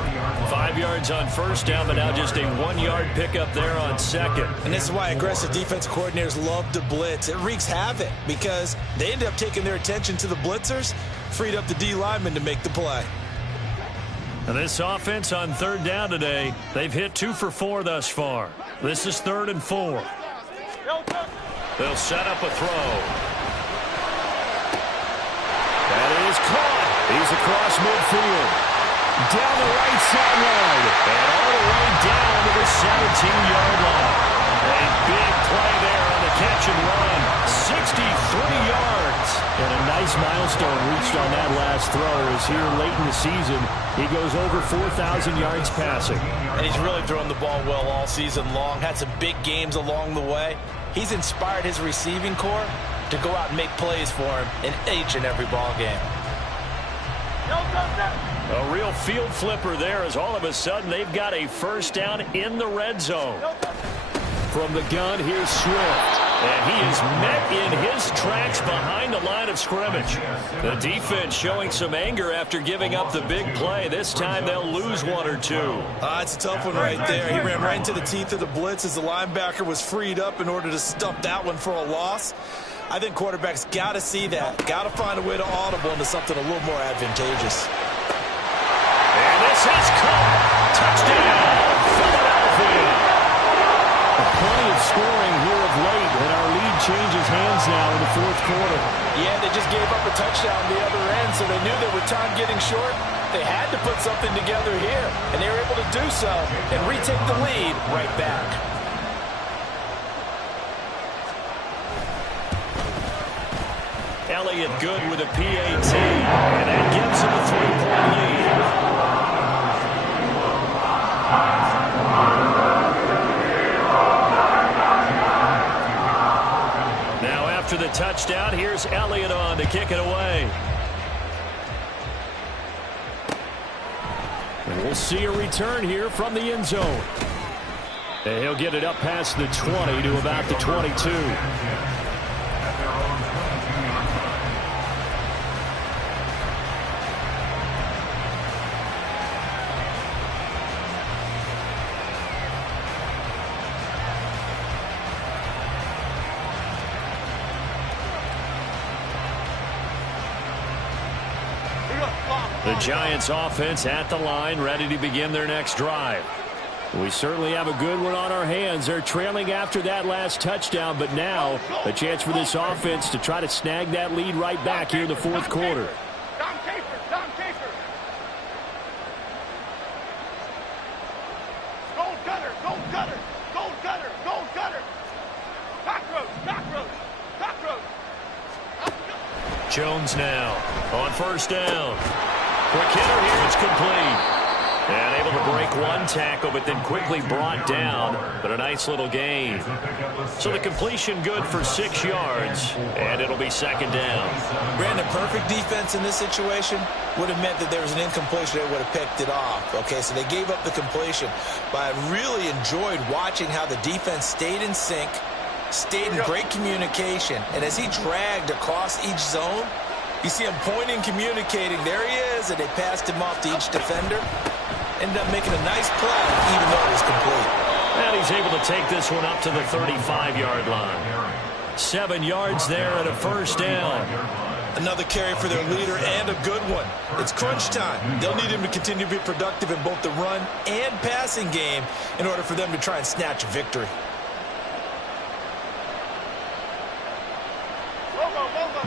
5 yards on first down, but now just a 1-yard pickup there on second. And this is why aggressive defense coordinators love to blitz. It wreaks havoc because they end up taking their attention to the blitzers, freed up the D lineman to make the play. And this offense on third down today, they've hit 2 for 4 thus far. This is 3rd and 4. They'll set up a throw. That is caught. He's across midfield. Down the right sideline. And all the way down to the 17-yard line. A big play there on the catch and run. 63 yards. And a nice milestone reached on that last throw as here late in the season, he goes over 4,000 yards passing. And he's really thrown the ball well all season long. Had some big games along the way. He's inspired his receiving corps to go out and make plays for him in each and every ball game. A real field flipper there as all of a sudden they've got a first down in the red zone. From the gun, here's Swift. And he is met in his tracks behind the line of scrimmage. The defense showing some anger after giving up the big play. This time they'll lose 1 or 2. It's a tough one right there. He ran right into the teeth of the blitz as the linebacker was freed up in order to stop that one for a loss. I think quarterbacks got to see that. Got to find a way to audible into something a little more advantageous. And this is caught. Touchdown, Philadelphia. Plenty of scoring here of late, and our lead changes hands now in the 4th quarter. Yeah, they just gave up a touchdown the other end, so they knew that with time getting short, they had to put something together here, and they were able to do so and retake the lead right back. Elliott good with a PAT, and that gives him a 3-point lead. Now after the touchdown, here's Elliott on to kick it away. And we'll see a return here from the end zone. And he'll get it up past the 20 to about the 22. The Giants offense at the line, ready to begin their next drive. We certainly have a good one on our hands. They're trailing after that last touchdown, but now a chance for this offense to try to snag that lead right back here in the 4th quarter. Dom Caper. Gold cutter. Cockroach. Jones now on first down. Quick hitter here, it's complete. And able to break one tackle, but then quickly brought down. But a nice little gain. So the completion good for 6 yards, and it'll be 2nd down. Brandon, perfect defense in this situation would have meant that there was an incompletion that would have picked it off. Okay, so they gave up the completion. But I really enjoyed watching how the defense stayed in sync, stayed in great communication. And as he dragged across each zone, you see him pointing, communicating. There he is, and they passed him off to each defender. Ended up making a nice play, even though it was complete. And he's able to take this one up to the 35-yard line. 7 yards there and a first down. Another carry for their leader and a good one. It's crunch time. They'll need him to continue to be productive in both the run and passing game in order for them to try and snatch a victory.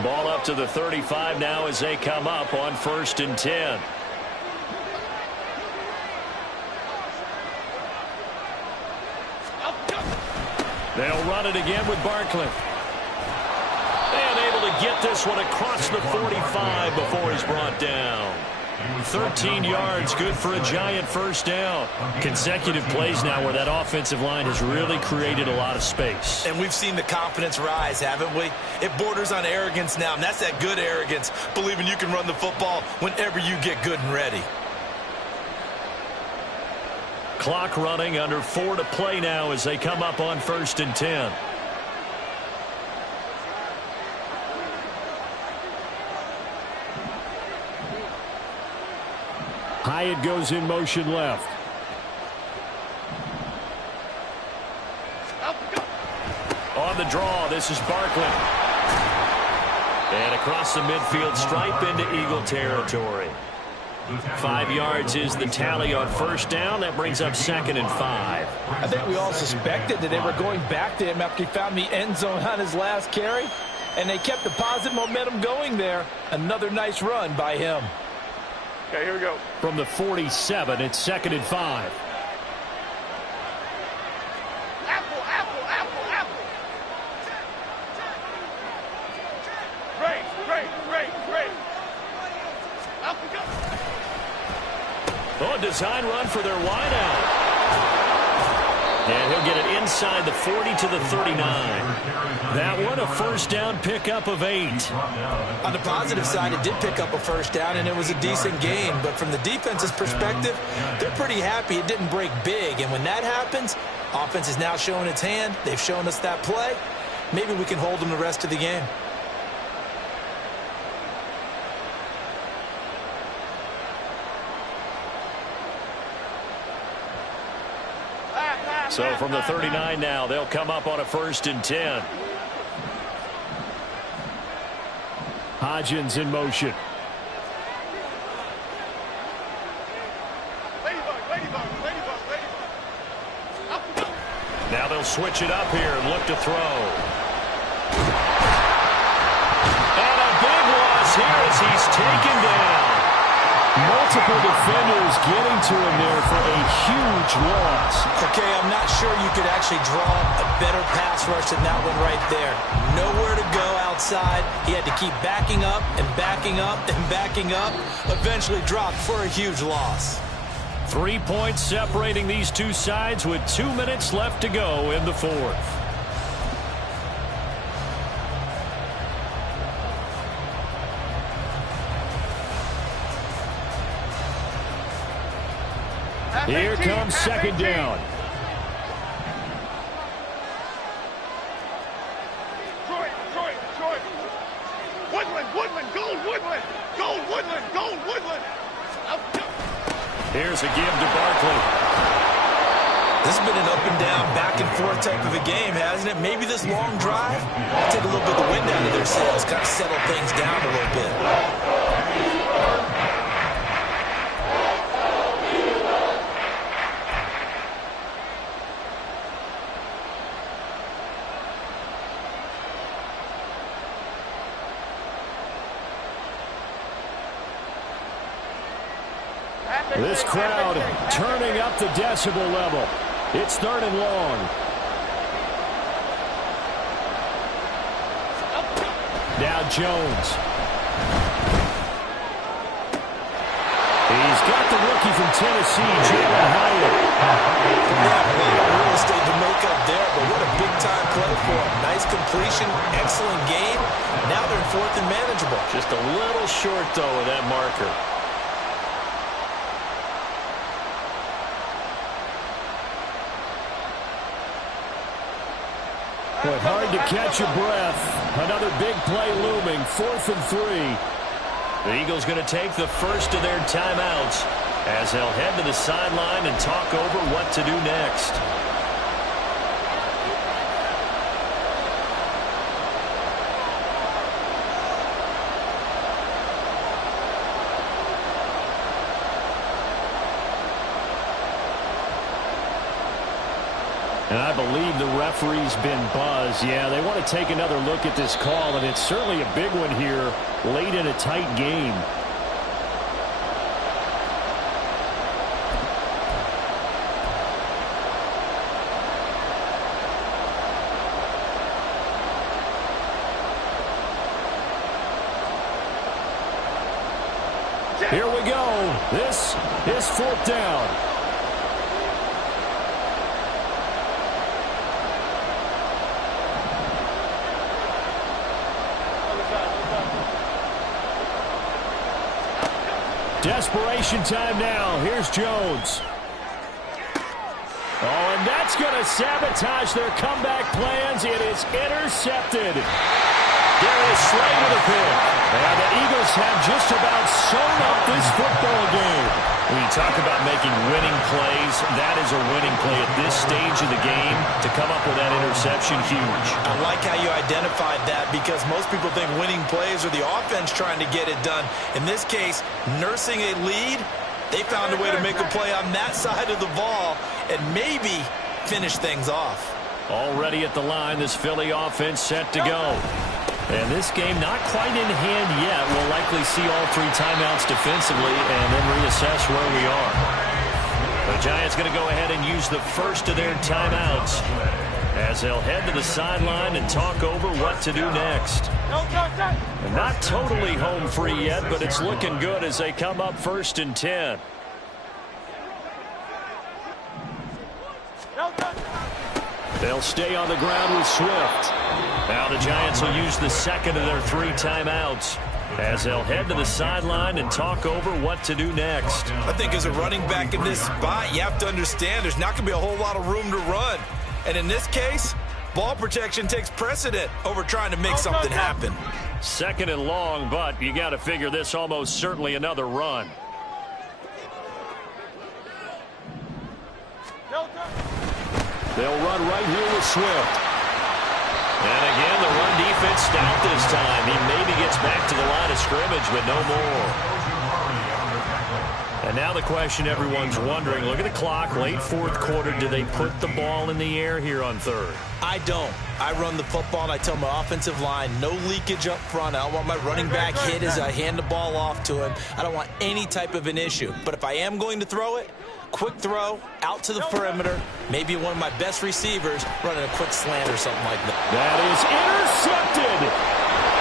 Ball up to the 35 now as they come up on 1st and 10. They'll run it again with Barkley. And able to get this one across the 45 before he's brought down. 13 yards, good for a giant first down. Consecutive plays now where that offensive line has really created a lot of space. And we've seen the confidence rise, haven't we? It borders on arrogance now, and that's that good arrogance, believing you can run the football whenever you get good and ready. Clock running, under 4 to play now as they come up on 1st and 10. Hyatt goes in motion left. On the draw, this is Barkley. And across the midfield stripe into Eagle territory. 5 yards is the tally on first down. That brings up 2nd and 5. I think we all suspected that they were going back to him after he found the end zone on his last carry. And they kept the positive momentum going there. Another nice run by him. Okay, here we go. From the 47, it's 2nd and 5. Apple, apple, apple, apple. Great. Apple, go. Oh, a design run for their wideout. And he'll get it inside the 40 to the 39. That one, a first down pickup of 8. On the positive side, it did pick up a first down, and it was a decent gain. But from the defense's perspective, they're pretty happy it didn't break big. And when that happens, offense is now showing its hand. They've shown us that play. Maybe we can hold them the rest of the game. So from the 39 now, they'll come up on a 1st and 10. Hodgins in motion. Ladybug. Apple, go. Now they'll switch it up here and look to throw. And a big loss here as he's taken down. Multiple defenders getting to him there for a huge loss. Okay, I'm not sure you could actually draw a better pass rush than that one right there. Nowhere to go outside. He had to keep backing up and backing up and backing up. Eventually dropped for a huge loss. 3 points separating these two sides with 2 minutes left to go in the 4th. Here comes 2nd down. Troy. Woodland. Woodland. Here's a give to Barkley. This has been an up and down, back and forth type of a game, hasn't it? Maybe this long drive will take a little bit of the wind out of their sails, kind of settle things down a little bit. This crowd turning up the decibel level. It's 3rd and long. Now Jones. He's got the rookie from Tennessee, Jalen Hyatt. Yeah, a lot of real estate to make up there, but what a big-time play for him. Nice completion, excellent game. Now they're in 4th and manageable. Just a little short, though, of that marker. Boy, hard to catch a breath. Another big play looming. 4th and 3. The Eagles going to take the first of their timeouts as they'll head to the sideline and talk over what to do next. And I believe the referee's been buzzed. Yeah, they want to take another look at this call, and it's certainly a big one here late in a tight game. Here we go. This is fourth down. Desperation time now. Here's Jones. Oh, and that's going to sabotage their comeback plans. It is intercepted. Darius Slay with a pick. And the Eagles have just about sewn up this football game. When you talk about making winning plays, that is a winning play at this stage of the game. To come up with that interception, huge. I like how you identified that because most people think winning plays are the offense trying to get it done. In this case, nursing a lead, they found a way to make a play on that side of the ball and maybe finish things off. Already at the line, this Philly offense set to go. And this game not quite in hand yet. We'll likely see all three timeouts defensively and then reassess where we are. The Giants going to go ahead and use the first of their timeouts as they'll head to the sideline and talk over what to do next. And not totally home free yet, but it's looking good as they come up 1st and 10. They'll stay on the ground with Swift. Now the Giants will use the second of their three timeouts as they'll head to the sideline and talk over what to do next. I think as a running back in this spot, you have to understand there's not going to be a whole lot of room to run. And in this case, ball protection takes precedent over trying to make something happen. Second and long, but you got to figure this almost certainly another run. They'll run right here with Swift. And again, the run defense stout this time. He maybe gets back to the line of scrimmage, but no more. And now the question everyone's wondering, look at the clock, late fourth quarter. Do they put the ball in the air here on third? I don't. I run the football, and I tell my offensive line, no leakage up front. I don't want my running back hit as I hand the ball off to him. I don't want any type of an issue. But if I am going to throw it, quick throw, out to the perimeter, maybe one of my best receivers running a quick slant or something like that. That is intercepted.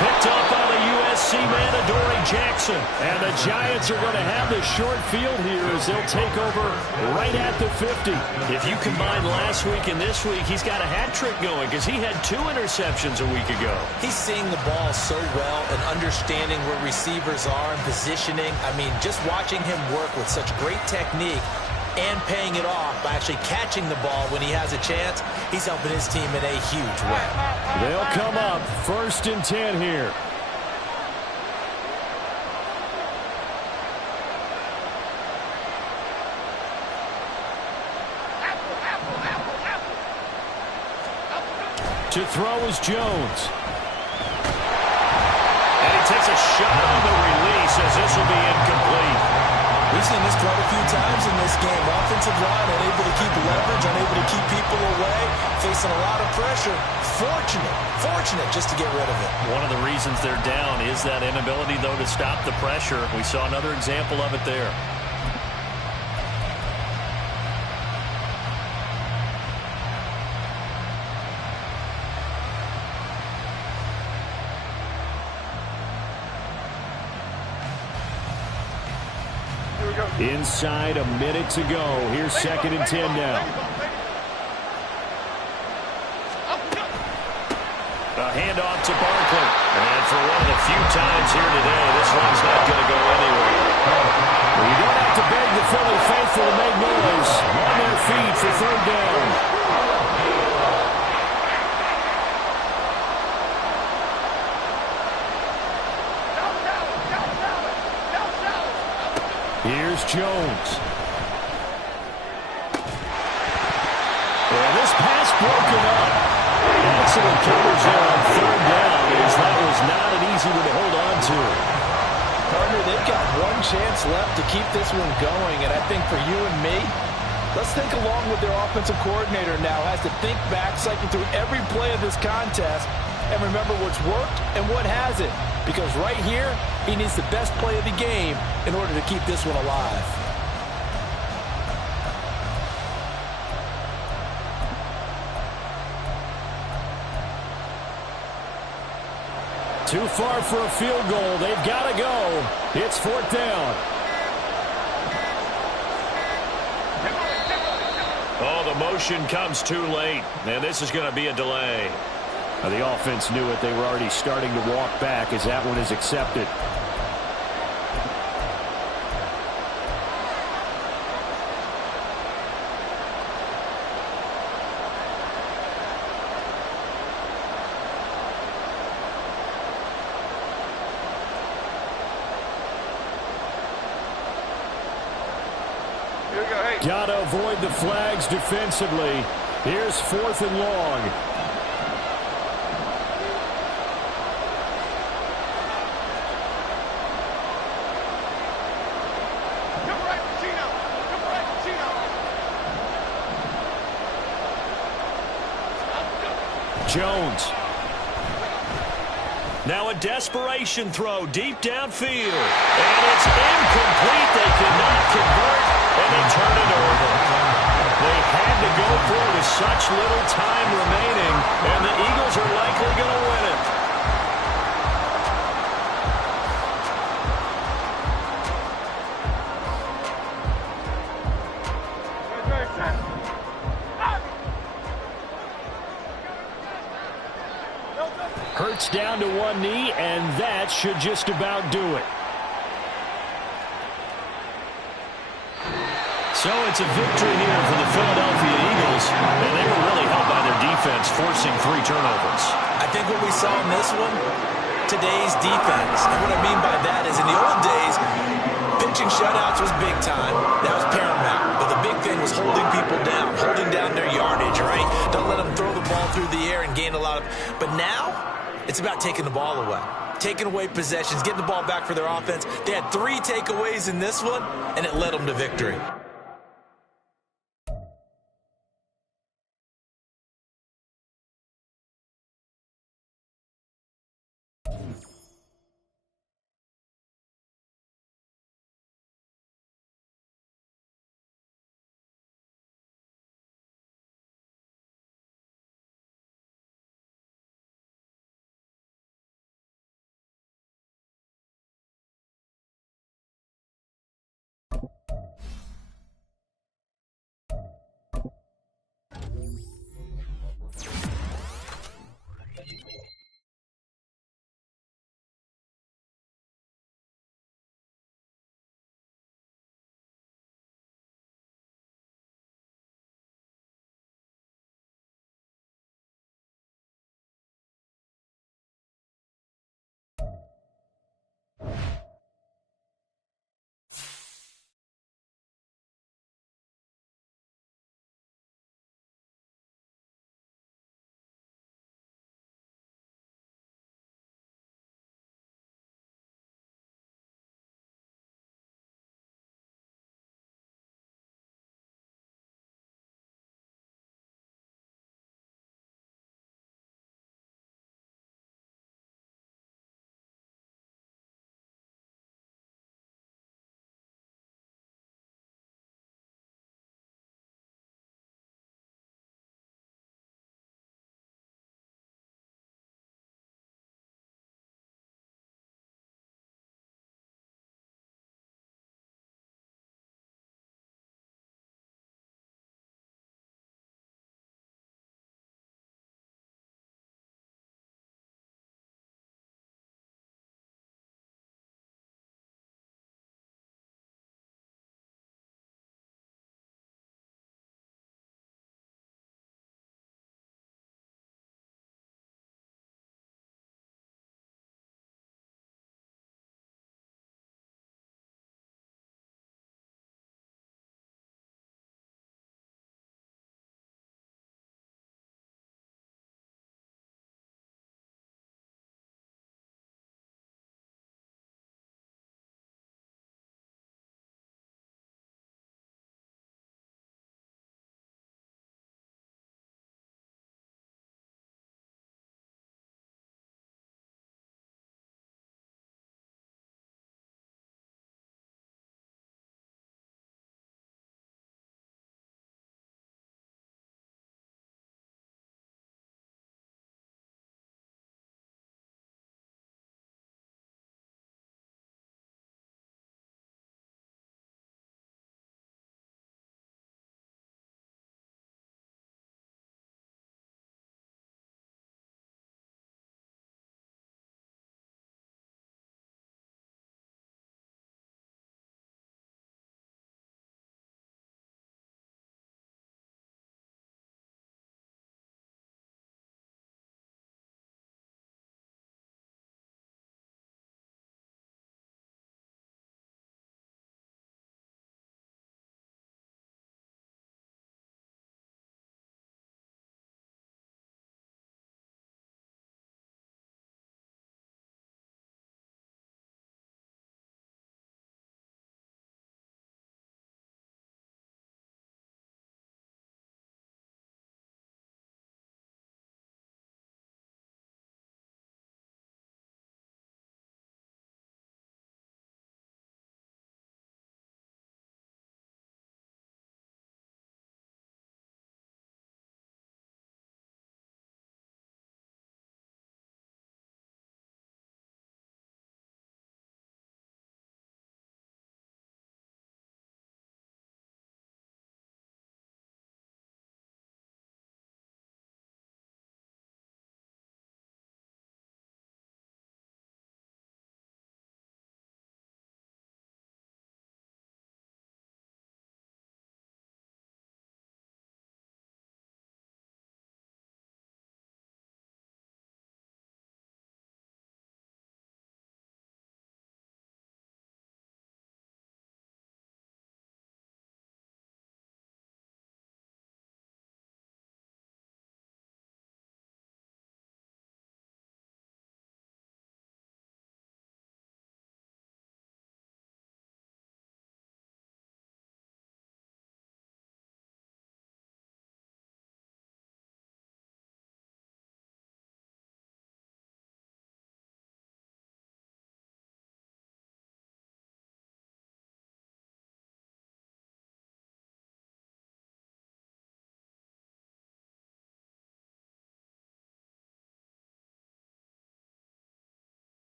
Picked up by the USC man, Adoree Jackson. And the Giants are going to have the short field here as they'll take over right at the 50. If you combine last week and this week, he's got a hat trick going because he had 2 interceptions a week ago. He's seeing the ball so well and understanding where receivers are and positioning. I mean, just watching him work with such great technique and paying it off by actually catching the ball when he has a chance, he's helping his team in a huge way. They'll come up 1st and 10 here. To throw is Jones. And he takes a shot on the release as this will be incomplete. We've seen this quite a few times in this game. Offensive line unable to keep leverage, unable to keep people away, facing a lot of pressure. Fortunate just to get rid of it. One of the reasons they're down is that inability, though, to stop the pressure. We saw another example of it there. Inside a minute to go. Here's 2nd and 10 now. A handoff to Barkley. And for one of the few times here today, this one's not going to go anywhere. Well, you don't have to beg the Philly faithful to make noise. On their feet for 3rd down. Here's Jones. And this pass broken up. Excellent coverage there on 3rd down, as that was not an easy one to hold on to. Partner, they've got one chance left to keep this one going, and I think for you and me, let's think along with their offensive coordinator now. Has to think back, cycle through every play of this contest, and remember what's worked and what hasn't. Because right here, he needs the best play of the game in order to keep this one alive. Too far for a field goal. They've got to go. It's 4th down. the motion comes too late, and this is going to be a delay. The offense knew it. They were already starting to walk back as that one is accepted. Got to avoid the flags defensively. Here's 4th and long. Come right, Chino. Come right, Chino. Jones. Now a desperation throw deep downfield. And it's incomplete. They cannot convert, and they turn it over. They had to go for it with such little time remaining, and the Eagles are likely going to win it. Hurts down to one knee, and that should just about do it. So it's a victory here for the Philadelphia Eagles, and they were really helped by their defense, forcing 3 turnovers. I think what we saw in this one, today's defense. And what I mean by that is in the old days, pitching shutouts was big time. That was paramount. But the big thing was holding people down, holding down their yardage, right? Don't let them throw the ball through the air and gain a lot of... But now, it's about taking the ball away. Taking away possessions, getting the ball back for their offense. They had 3 takeaways in this one, and it led them to victory.